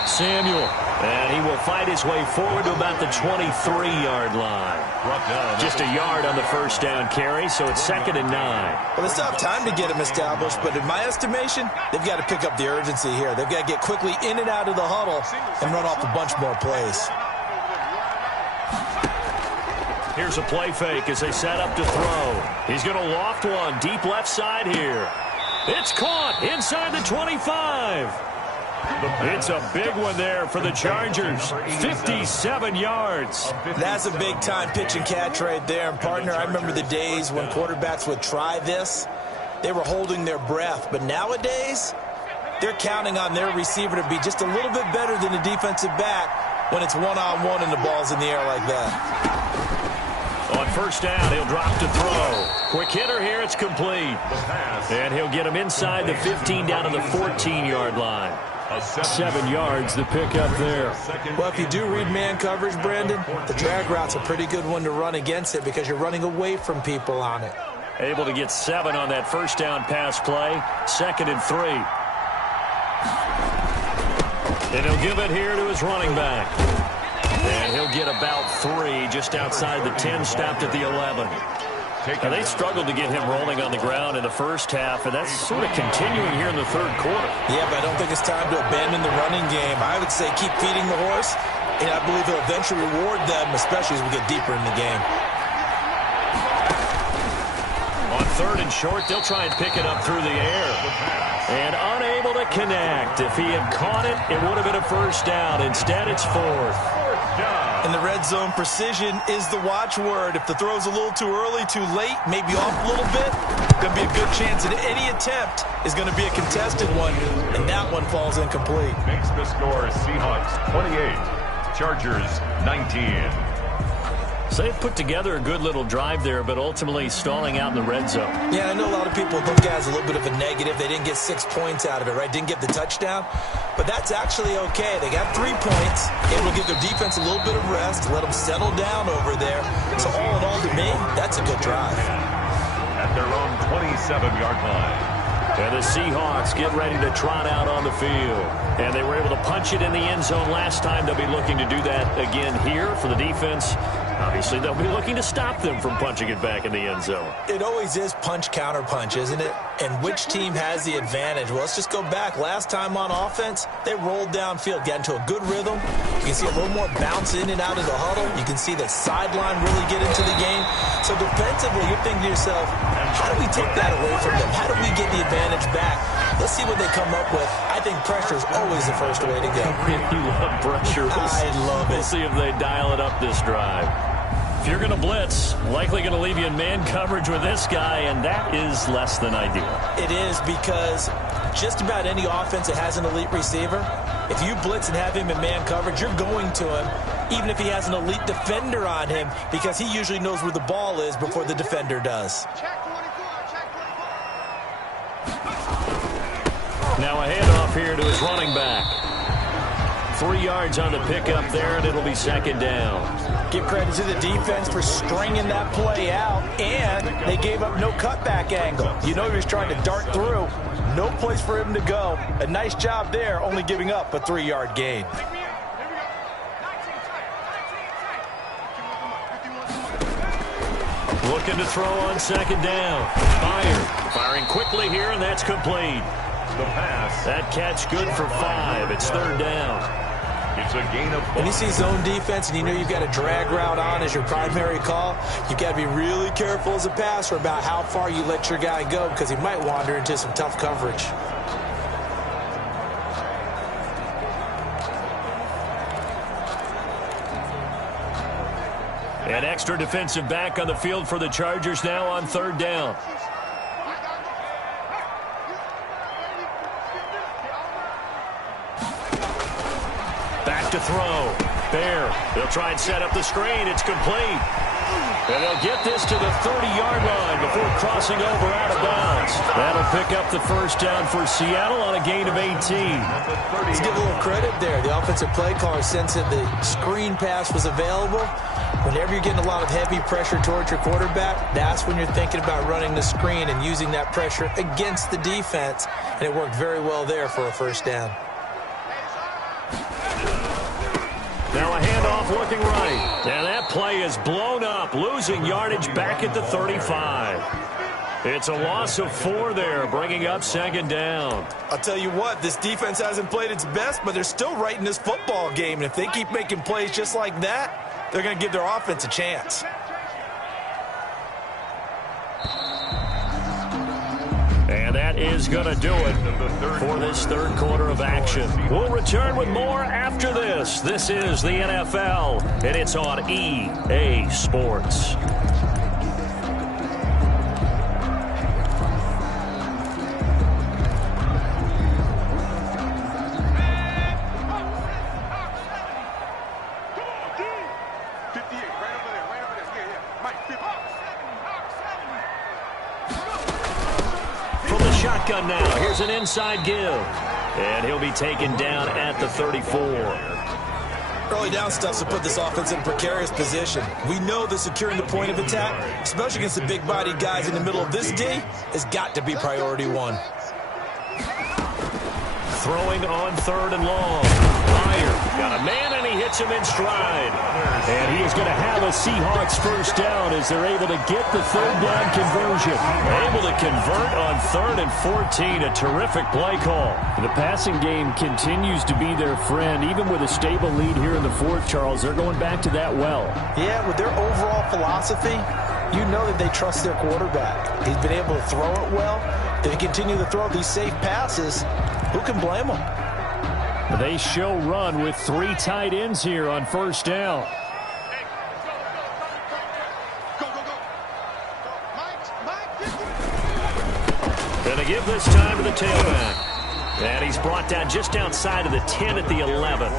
Samuel, and he will fight his way forward to about the 23-yard line. Just a yard on the first down carry, so it's 2nd and 9. Well, they still have time to get him established, but in my estimation, they've got to pick up the urgency here. They've got to get quickly in and out of the huddle and run off a bunch more plays. Here's a play fake as they set up to throw. He's going to loft one deep left side here. It's caught inside the 25. It's a big one there for the Chargers. 57 yards. That's a big-time pitch and catch right there. And, partner, I remember the days when quarterbacks would try this. They were holding their breath. But nowadays, they're counting on their receiver to be just a little bit better than the defensive back when it's one-on-one and the ball's in the air like that. On first down, he'll drop to throw. Quick hitter here, it's complete. And he'll get him inside the 15 down to the 14-yard line. 7 yards, the pickup there. Well, if you do read man coverage, Brandon, the drag route's a pretty good one to run against it because you're running away from people on it. Able to get 7 on that first down pass play. 2nd and 3. And he'll give it here to his running back. And he'll get about 3 just outside the 10, stopped at the 11. Now, they struggled to get him rolling on the ground in the first half, and that's sort of continuing here in the third quarter. Yeah, but I don't think it's time to abandon the running game. I would say keep feeding the horse, and I believe he'll eventually reward them, especially as we get deeper in the game. On 3rd and short, they'll try and pick it up through the air. And unable to connect. If he had caught it, it would have been a first down. Instead, it's 4th. In the red zone, precision is the watchword. If the throw's a little too early, too late, maybe off a little bit, going to be a good chance that any attempt is going to be a contested one, and that one falls incomplete. Makes the score Seahawks 28, Chargers 19. So they've put together a good little drive there, but ultimately stalling out in the red zone. Yeah, I know a lot of people look at it as a little bit of a negative. They didn't get 6 points out of it, right? Didn't get the touchdown. But that's actually okay. They got 3 points. Able to give their defense a little bit of rest, let them settle down over there. So all in all, to me, that's a good drive. At their own 27-yard line. And the Seahawks get ready to trot out on the field. And they were able to punch it in the end zone last time. They'll be looking to do that again here for the defense. Obviously, they'll be looking to stop them from punching it back in the end zone. It always is punch-counter-punch, isn't it? And which team has the advantage? Well, let's just go back. Last time on offense, they rolled downfield, got into a good rhythm. You can see a little more bounce in and out of the huddle. You can see the sideline really get into the game. So defensively, you're thinking to yourself, how do we take that away from them? How do we get the advantage back? Let's see what they come up with. I think pressure is always the first way to go. You love pressure. I love it. We'll see if they dial it up this drive. If you're going to blitz, likely going to leave you in man coverage with this guy, and that is less than ideal. It is, because just about any offense that has an elite receiver, if you blitz and have him in man coverage, you're going to him, even if he has an elite defender on him, because he usually knows where the ball is before the defender does. Now a handoff here to his running back. 3 yards on the pickup there, and it'll be second down. Give credit to the defense for stringing that play out, and they gave up no cutback angle. You know he was trying to dart through. No place for him to go. A nice job there, only giving up a 3-yard gain. Looking to throw on second down. Firing quickly here, and that's complete. The pass. That catch good for 5. It's third down. It's a gain of 5. When you see zone defense and you know you've got a drag route on as your primary call, you've got to be really careful as a passer about how far you let your guy go, because he might wander into some tough coverage. An extra defensive back on the field for the Chargers now on third down. Back to throw. Bear. They'll try and set up the screen. It's complete. And they'll get this to the 30-yard line before crossing over out of bounds. That'll pick up the first down for Seattle on a gain of 18. Let's give a little credit there. The offensive play caller sensed that the screen pass was available. Whenever you're getting a lot of heavy pressure towards your quarterback, that's when you're thinking about running the screen and using that pressure against the defense. And it worked very well there for a first down. Now a handoff looking right. And that play is blown up, losing yardage back at the 35. It's a loss of 4 there, bringing up second down. I'll tell you what, this defense hasn't played its best, but they're still right in this football game. And if they keep making plays just like that, they're going to give their offense a chance. And that is going to do it for this third quarter of action. We'll return with more after this. This is the NFL, and it's on EA Sports. Shotgun now. Here's an inside give. And he'll be taken down at the 34. Early down stuff to put this offense in a precarious position. We know that securing the point of attack, especially against the big-bodied guys in the middle of this D, has got to be priority 1. Throwing on third and long. Got a man, and he hits him in stride. And he is going to have a Seahawks first down as they're able to get the third down conversion. Able to convert on 3rd and 14. A terrific play call. The passing game continues to be their friend. Even with a stable lead here in the fourth, Charles, they're going back to that well. Yeah, with their overall philosophy, you know that they trust their quarterback. He's been able to throw it well. They continue to throw these safe passes. Who can blame them? They show run with 3 tight ends here on first down. Gonna give this time to the tailback. And he's brought down just outside of the 10 at the 11.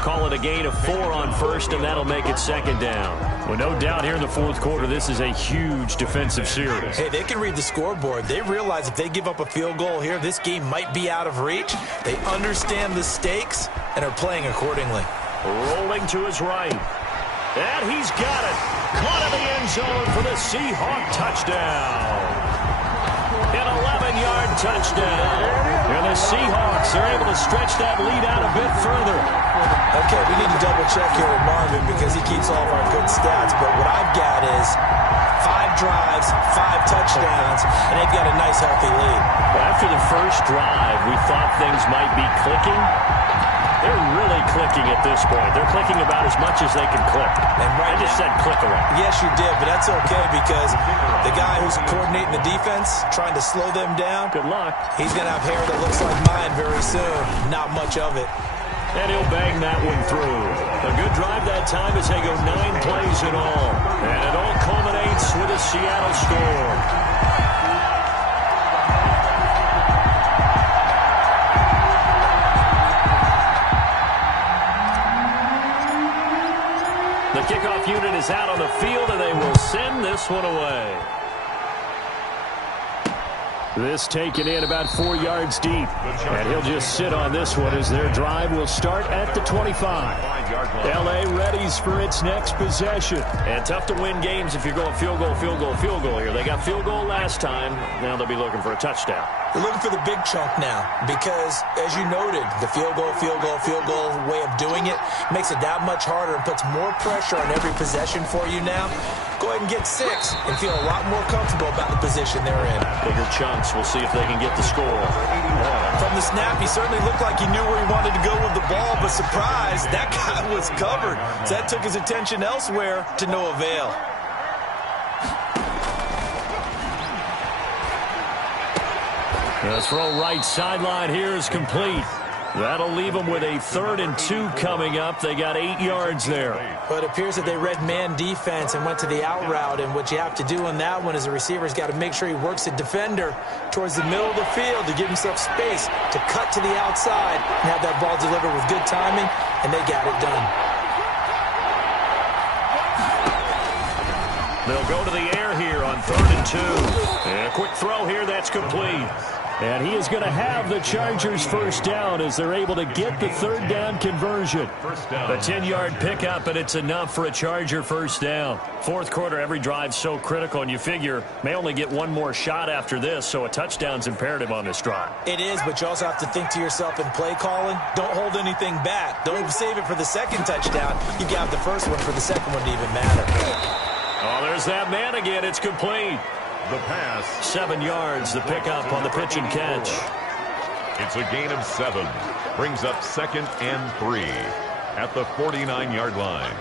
Call it a gain of 4 on first, and that'll make it second down. Well, no doubt here in the fourth quarter, this is a huge defensive series. Hey, they can read the scoreboard. They realize if they give up a field goal here, this game might be out of reach. They understand the stakes and are playing accordingly. Rolling to his right. And he's got it. Caught in the end zone for the Seahawk touchdown. An 11-yard touchdown. And the Seahawks are able to stretch that lead out a bit further. Okay, we need to double-check here with Marvin because he keeps all of our good stats. But what I've got is 5 drives, 5 touchdowns, and they've got a nice, healthy lead. After the first drive, we thought things might be clicking. They're really clicking at this point. They're clicking about as much as they can click. And right I just said click away. Yes, you did, but that's okay because the guy who's coordinating the defense, trying to slow them down, Good luck. he's going to have hair that looks like mine very soon. Not much of it. And he'll bang that one through. A good drive that time as they go 9 plays in all. And it all culminates with a Seattle score. The kickoff unit is out on the field, and they will send this one away. This taken in about 4 yards deep. And he'll just sit on this one as their drive will start at the 25. L.A. readies for its next possession. And tough to win games if you're going field goal, field goal, field goal here. They got field goal last time. Now they'll be looking for a touchdown. They're looking for the big chunk now because, as you noted, the field goal way of doing it makes it that much harder and puts more pressure on every possession for you now. Go ahead and get 6 and feel a lot more comfortable about the position they're in. Bigger chunks. We'll see if they can get the score. From the snap, he certainly looked like he knew where he wanted to go with the ball, but surprise, that guy was covered. So that took his attention elsewhere to no avail. The throw right sideline here is complete. That'll leave them with a 3rd and 2 coming up. They got 8 yards there. But it appears that they read man defense and went to the out route. And what you have to do on that one is the receiver's got to make sure he works the defender towards the middle of the field to give himself space to cut to the outside and have that ball delivered with good timing. And they got it done. They'll go to the air here on 3rd and 2. And a quick throw here, that's complete. And he is going to have the Chargers first down as they're able to get the 3rd down conversion. A 10-yard pickup, and it's enough for a Charger first down. 4th quarter, every drive's so critical, and you figure may only get one more shot after this, so a touchdown's imperative on this drive. It is, but you also have to think to yourself in play calling, don't hold anything back. Don't save it for the 2nd touchdown. You got the first one for the 2nd one to even matter. Oh, there's that man again. It's complete. The pass. 7 yards, the pickup on the pitch and catch. It's a gain of 7. Brings up 2nd and 3 at the 49-yard line.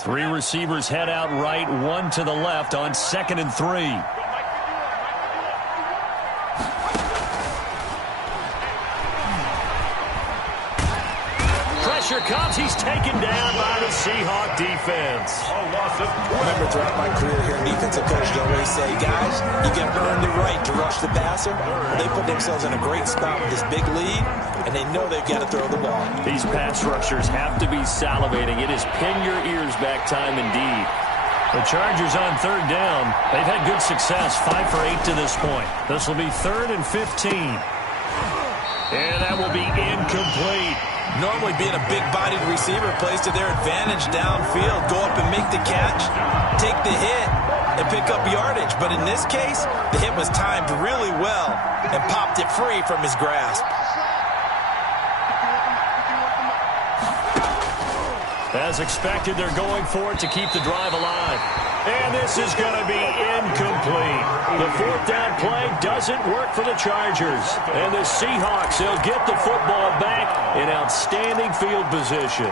3 receivers head out right, 1 to the left on 2nd and 3. Pressure comes. He's taken down by the Seahawk defense. Remember, throughout my career here, defensive coaches always say, guys, you got to earn the right to rush the passer. They put themselves in a great spot with this big lead, and they know they've got to throw the ball. These pass rushers have to be salivating. It is pin your ears back time indeed. The Chargers on 3rd down. They've had good success, 5 for 8 to this point. This will be 3rd and 15. And that will be incomplete. Normally being a big-bodied receiver plays to their advantage downfield. Go up and make the catch, take the hit, and pick up yardage. But in this case, the hit was timed really well and popped it free from his grasp. As expected, they're going for it to keep the drive alive. And this is going to be incomplete. The 4th down play doesn't work for the Chargers. And the Seahawks, they'll get the football back in outstanding field position.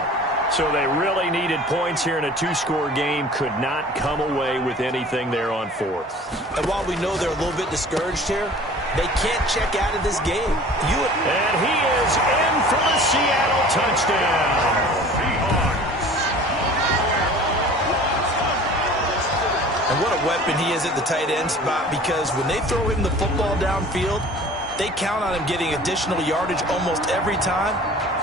So they really needed points here in a 2-score game. Could not come away with anything there on 4th. And while we know they're a little bit discouraged here, they can't check out of this game. And he is in for the Seattle touchdown. And what a weapon he is at the tight end spot, because when they throw him the football downfield, they count on him getting additional yardage almost every time.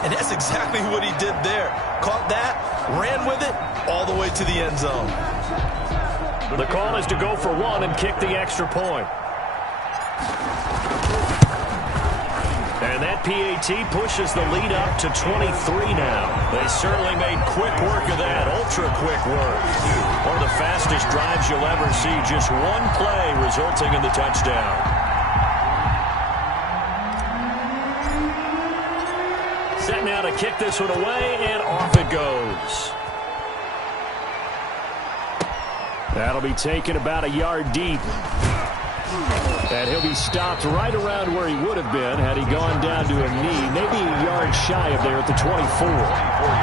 And that's exactly what he did there. Caught that, ran with it, all the way to the end zone. The call is to go for 1 and kick the extra point. And that PAT pushes the lead up to 23 now. They certainly made quick work of that. ultra-quick work. One of the fastest drives you'll ever see. Just one play resulting in the touchdown. Set now to kick this one away, and off it goes. That'll be taken about a yard deep. And he'll be stopped right around where he would have been had he gone down to a knee, maybe a yard shy of there at the 24.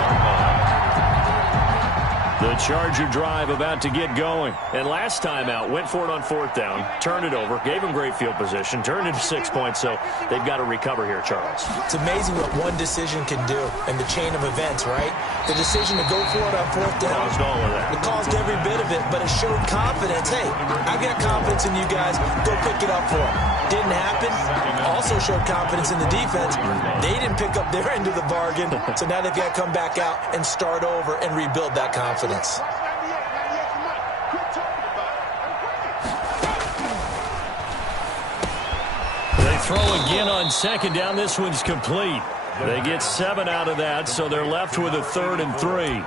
The Charger drive about to get going. And last time out, went for it on 4th down, turned it over, gave him great field position, turned it to 6 points, so they've got to recover here, Charles. It's amazing what one decision can do in the chain of events, right? The decision to go for it on 4th down. Caused all of that. It caused every bit of it, but it showed confidence. Hey, I've got confidence in you guys. Go pick it up for them. Didn't happen. Also showed confidence in the defense. They didn't pick up their end of the bargain, so now they've got to come back out and start over and rebuild that confidence. They throw again on 2nd down. This one's complete. They get 7 out of that, so they're left with a 3rd and 3.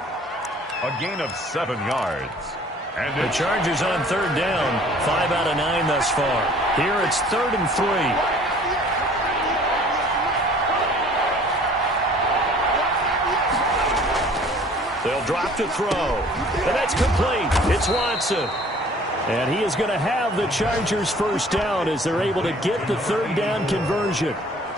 A gain of 7 yards. And The Chargers on 3rd down. 5 out of 9 thus far. Here it's 3rd and 3. They'll drop to throw. And that's complete. It's Watson. And he is going to have the Chargers first down as they're able to get the 3rd down conversion.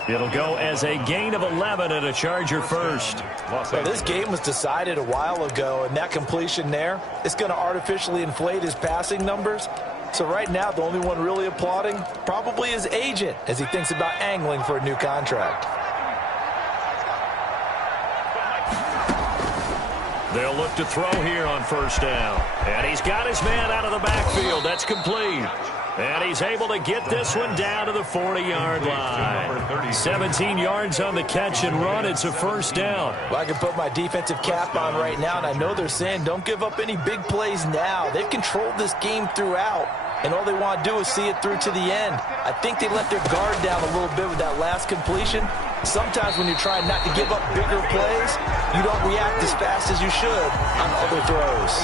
It'll go as a gain of 11 and a Charger first. Well, this game was decided a while ago, and that completion there is going to artificially inflate his passing numbers. So right now, the only one really applauding probably his agent as he thinks about angling for a new contract. They'll look to throw here on 1st down. And he's got his man out of the backfield. That's complete. And he's able to get this one down to the 40-yard line. 17 yards on the catch and run. It's a 1st down. Well, I can put my defensive cap on right now, and I know they're saying don't give up any big plays now. They've controlled this game throughout, and all they want to do is see it through to the end. I think they let their guard down a little bit with that last completion. Sometimes when you're trying not to give up bigger plays, you don't react as fast as you should on other throws.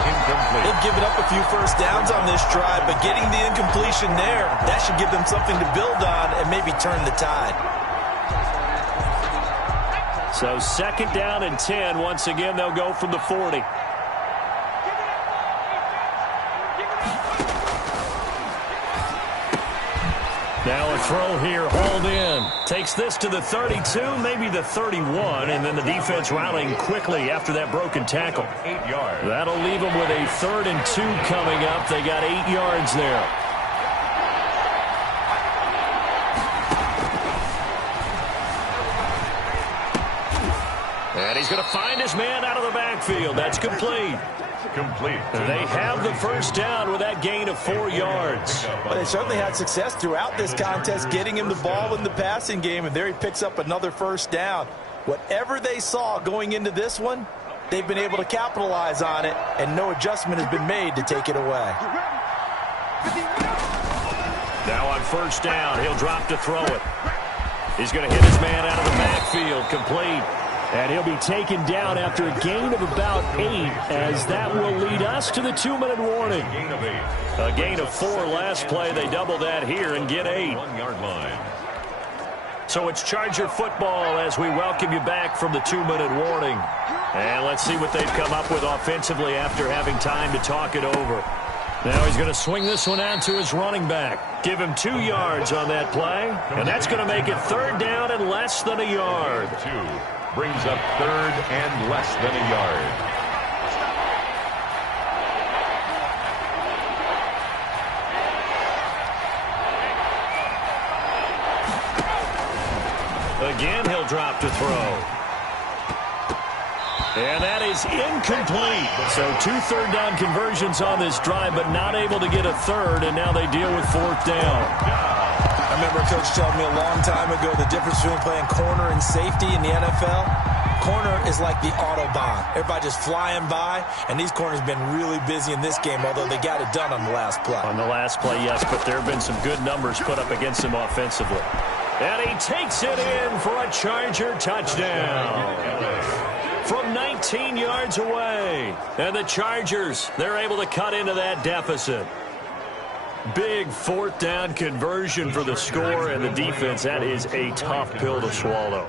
They've given up a few 1st downs on this drive, but getting the incompletion there, that should give them something to build on and maybe turn the tide. So 2nd down and 10. Once again, they'll go from the 40. Now a throw here, hauled in. Takes this to the 32, maybe the 31, and then the defense rallying quickly after that broken tackle. 8 yards. That'll leave them with a 3rd and 2 coming up. They got 8 yards there. And he's going to find his man out of the backfield. That's complete. Complete. They have the 1st down with that gain of 4 yards. Well, they certainly had success throughout this contest getting him the ball in the passing game, and there he picks up another 1st down. Whatever they saw going into this one, they've been able to capitalize on it, and no adjustment has been made to take it away. Now on 1st down, he'll drop to throw it. He's going to hit his man out of the backfield. Complete. And he'll be taken down after a gain of about 8, as that will lead us to the 2-minute warning. Gain of 8. A gain of 4 last play. They double that here and get 8. 1-yard line. So it's Charger football as we welcome you back from the 2-minute warning. And let's see what they've come up with offensively after having time to talk it over. Now he's going to swing this one out to his running back. Give him 2 yards on that play. And that's going to make it 3rd down and less than a yard. 2 brings up 3rd and less than a yard. Again, he'll drop to throw. And that is incomplete. So 2 third-down conversions on this drive, but not able to get a 3rd, and now they deal with 4th down. I remember a coach telling me a long time ago the difference between playing corner and safety in the NFL. Corner is like the Autobahn. Everybody just flying by, and these corners have been really busy in this game, although they got it done on the last play. On the last play, yes, but there have been some good numbers put up against him offensively. And he takes it in for a Charger touchdown. from 19 yards away. And the Chargers, they're able to cut into that deficit. Big fourth down conversion for the score, and the defense, that is a tough pill to swallow.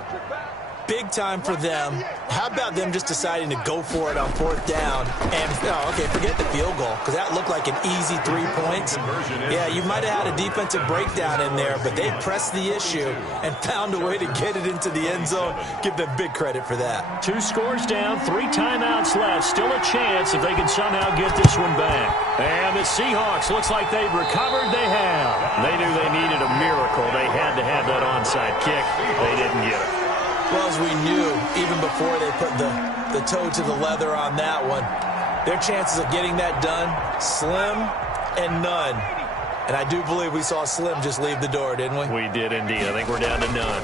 Big time for them. How about them just deciding to go for it on fourth down? And, forget the field goal, because that looked like an easy 3 points. Yeah, you might have had a defensive breakdown in there, but they pressed the issue and found a way to get it into the end zone. Give them big credit for that. 2 scores down, 3 timeouts left. Still a chance if they can somehow get this one back. And the Seahawks, looks like they've recovered. They have. They knew they needed a miracle. They had to have that onside kick. They didn't get it. Well, as we knew, even before they put the toe to the leather on that one, their chances of getting that done, slim and none. And I do believe we saw Slim just leave the door, didn't we? We did indeed. I think we're down to none.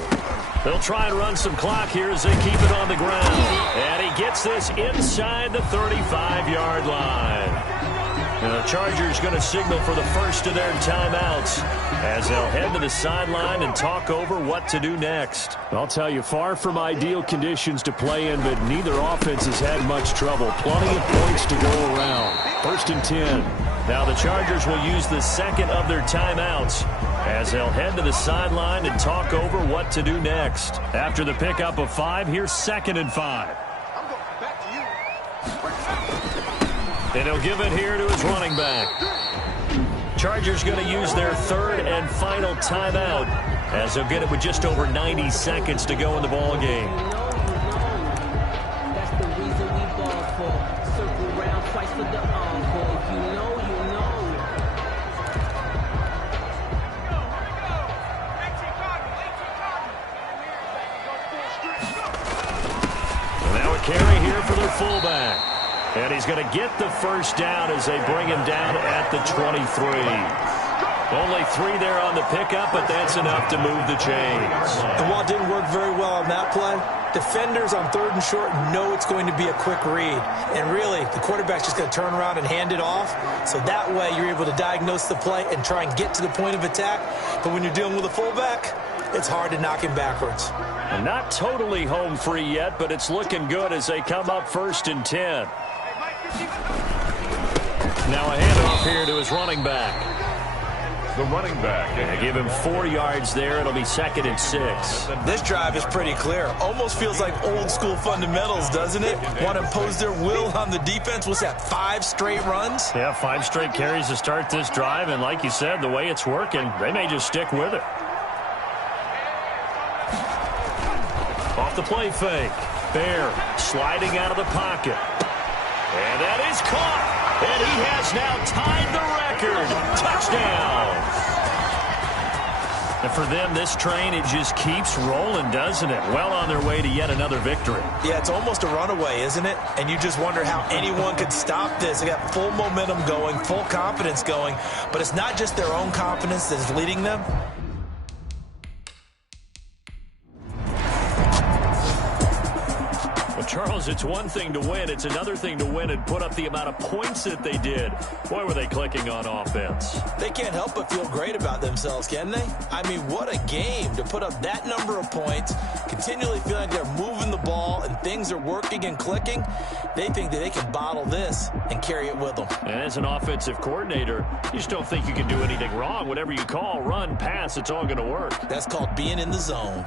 They'll try and run some clock here as they keep it on the ground. And he gets this inside the 35-yard line. And the Chargers going to signal for the first of their timeouts as they'll head to the sideline and talk over what to do next. I'll tell you, far from ideal conditions to play in, but neither offense has had much trouble. Plenty of points to go around. 1st and 10. Now the Chargers will use the second of their timeouts as they'll head to the sideline and talk over what to do next. After the pickup of 5, here's 2nd and 5. And he'll give it here to his running back. Chargers going to use their 3rd and final timeout as they'll get it with just over 90 seconds to go in the ball game. That's the reason we ball for. Circle around twice for the encore. You know. And now a carry here for their fullback. And he's going to get the first down as they bring him down at the 23. Only 3 there on the pickup, but that's enough to move the chains. And while it didn't work very well on that play, defenders on 3rd and short know it's going to be a quick read. And really, the quarterback's just going to turn around and hand it off. So that way, you're able to diagnose the play and try and get to the point of attack. But when you're dealing with a fullback, it's hard to knock him backwards. And not totally home free yet, but it's looking good as they come up 1st and 10. Now a handoff here to his running back. The running back. And give him 4 yards there. It'll be 2nd and 6. This drive is pretty clear. Almost feels like old school fundamentals, doesn't it? Want to impose their will on the defense. What's that, 5 straight runs? Yeah, 5 straight carries to start this drive. And like you said, the way it's working, they may just stick with it. Off the play fake. Bear sliding out of the pocket. And that is caught. And he has now tied the record. Touchdown. And for them, this train, it just keeps rolling, doesn't it? Well on their way to yet another victory. Yeah, it's almost a runaway, isn't it? And you just wonder how anyone could stop this. They got full momentum going, full confidence going. But it's not just their own confidence that is leading them. Charles, it's one thing to win. It's another thing to win and put up the amount of points that they did. Boy, were they clicking on offense. They can't help but feel great about themselves, can they? I mean, what a game to put up that number of points, continually feeling like they're moving the ball and things are working and clicking. They think that they can bottle this and carry it with them. And as an offensive coordinator, you just don't think you can do anything wrong. Whatever you call, run, pass, it's all going to work. That's called being in the zone.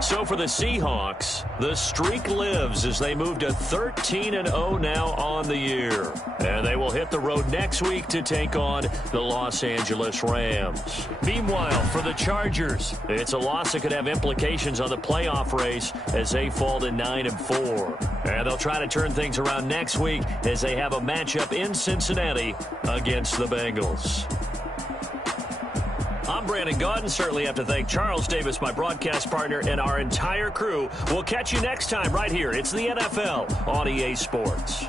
So for the Seahawks, the streak lives as they move to 13-0 now on the year. And they will hit the road next week to take on the Los Angeles Rams. Meanwhile, for the Chargers, it's a loss that could have implications on the playoff race as they fall to 9-4. And they'll try to turn things around next week as they have a matchup in Cincinnati against the Bengals. I'm Brandon Gaudin. Certainly have to thank Charles Davis, my broadcast partner, and our entire crew. We'll catch you next time right here. It's the NFL on EA Sports.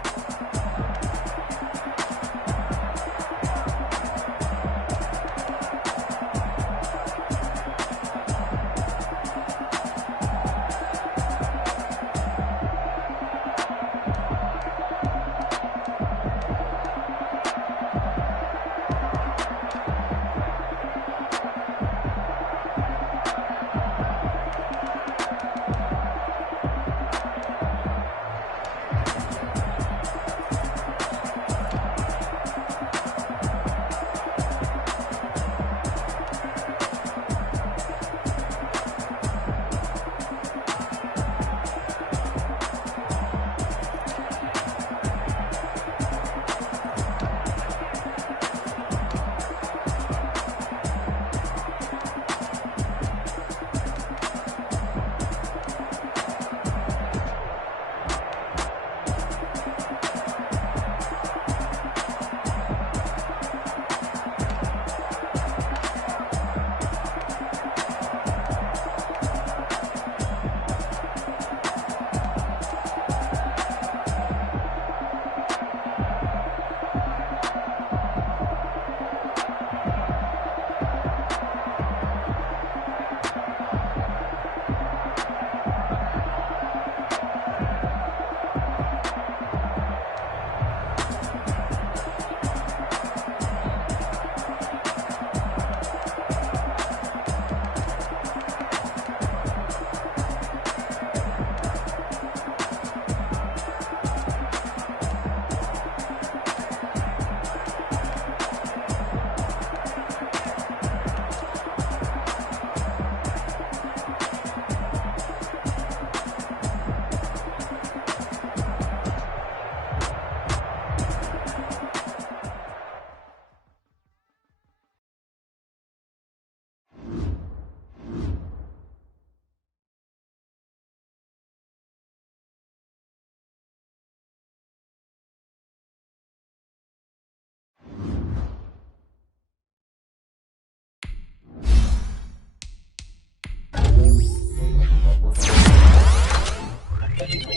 Thank you.